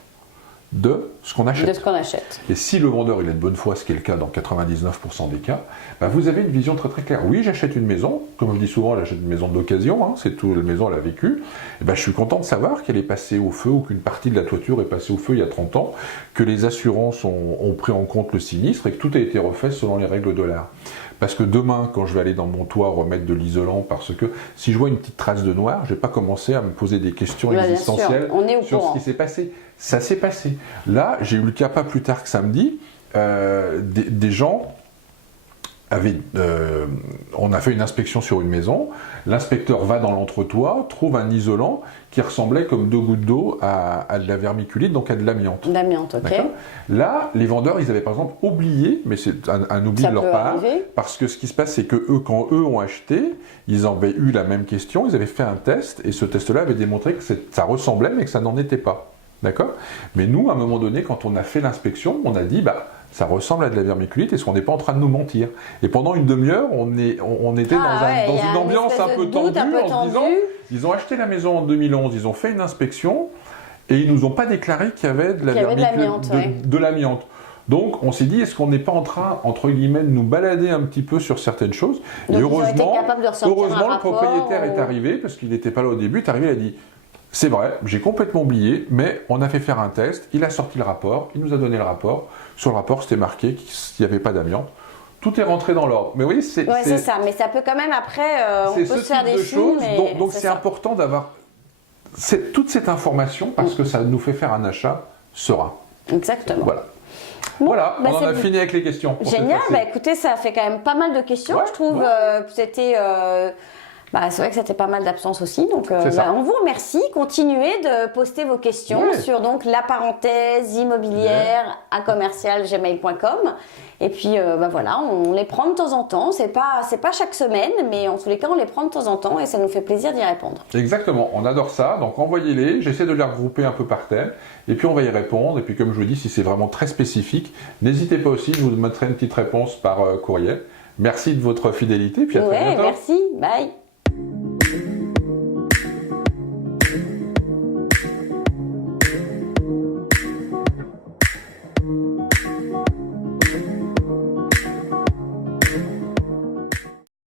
de ce qu'on achète. Et si le vendeur il est de bonne foi, ce qui est le cas dans 99% des cas, vous avez une vision très très claire. Oui, j'achète une maison, comme je dis souvent, j'achète une maison d'occasion, c'est tout, la maison elle a vécu. Je suis content de savoir qu'elle est passée au feu ou qu'une partie de la toiture est passée au feu il y a 30 ans, que les assurances ont pris en compte le sinistre et que tout a été refait selon les règles de l'art. Parce que demain, quand je vais aller dans mon toit remettre de l'isolant, parce que si je vois une petite trace de noir, je ne vais pas commencer à me poser des questions existentielles sur ce qui s'est passé. Ça s'est passé. Là, j'ai eu le cas pas plus tard que samedi, des gens on a fait une inspection sur une maison, l'inspecteur va dans l'entretoit, trouve un isolant qui ressemblait comme 2 gouttes d'eau à de la vermiculite, donc à de l'amiante. L'amiante, ok. Là, les vendeurs, ils avaient par exemple oublié, mais c'est un oubli de leur part, parce que ce qui se passe, c'est que eux, quand eux ont acheté, ils avaient eu la même question, ils avaient fait un test, et ce test-là avait démontré que ça ressemblait, mais que ça n'en était pas. D'accord? Mais nous, à un moment donné, quand on a fait l'inspection, on a dit, bah, ça ressemble à de la vermiculite, est-ce qu'on n'est pas en train de nous mentir? Et pendant une demi-heure, on était dans une ambiance un peu tendue, en se disant, ils ont acheté la maison en 2011, ils ont fait une inspection, et ils nous ont pas déclaré qu'il y avait de l'amiante. Donc, on s'est dit, est-ce qu'on n'est pas en train, entre guillemets, de nous balader un petit peu sur certaines choses? Donc, et heureusement, le rapport, propriétaire est arrivé, parce qu'il n'était pas là au début, il est arrivé, il a dit, c'est vrai, j'ai complètement oublié, mais on a fait faire un test, il a sorti le rapport, il nous a donné le rapport. Sur le rapport, c'était marqué qu'il n'y avait pas d'amiante. Tout est rentré dans l'ordre. Mais oui, c'est ça. Mais ça peut quand même, après, on peut se faire des choses. films. Donc, c'est important d'avoir toute cette information, parce que ça nous fait faire un achat serein. Exactement. Voilà. Bon, voilà, on en a fini avec les questions. Génial, écoutez, ça fait quand même pas mal de questions, je trouve. C'était... c'est vrai que c'était pas mal d'absence aussi, donc on vous remercie. Continuez de poster vos questions sur donc la parenthèse immobilière à commercial@gmail.com. Et puis voilà, on les prend de temps en temps. C'est pas chaque semaine, mais en tous les cas, on les prend de temps en temps et ça nous fait plaisir d'y répondre. Exactement, on adore ça. Donc envoyez-les. J'essaie de les regrouper un peu par thème. Et puis on va y répondre. Et puis comme je vous dis, si c'est vraiment très spécifique, n'hésitez pas aussi. Je vous mettrai une petite réponse par courriel. Merci de votre fidélité. Puis à très bientôt. Merci. Bye.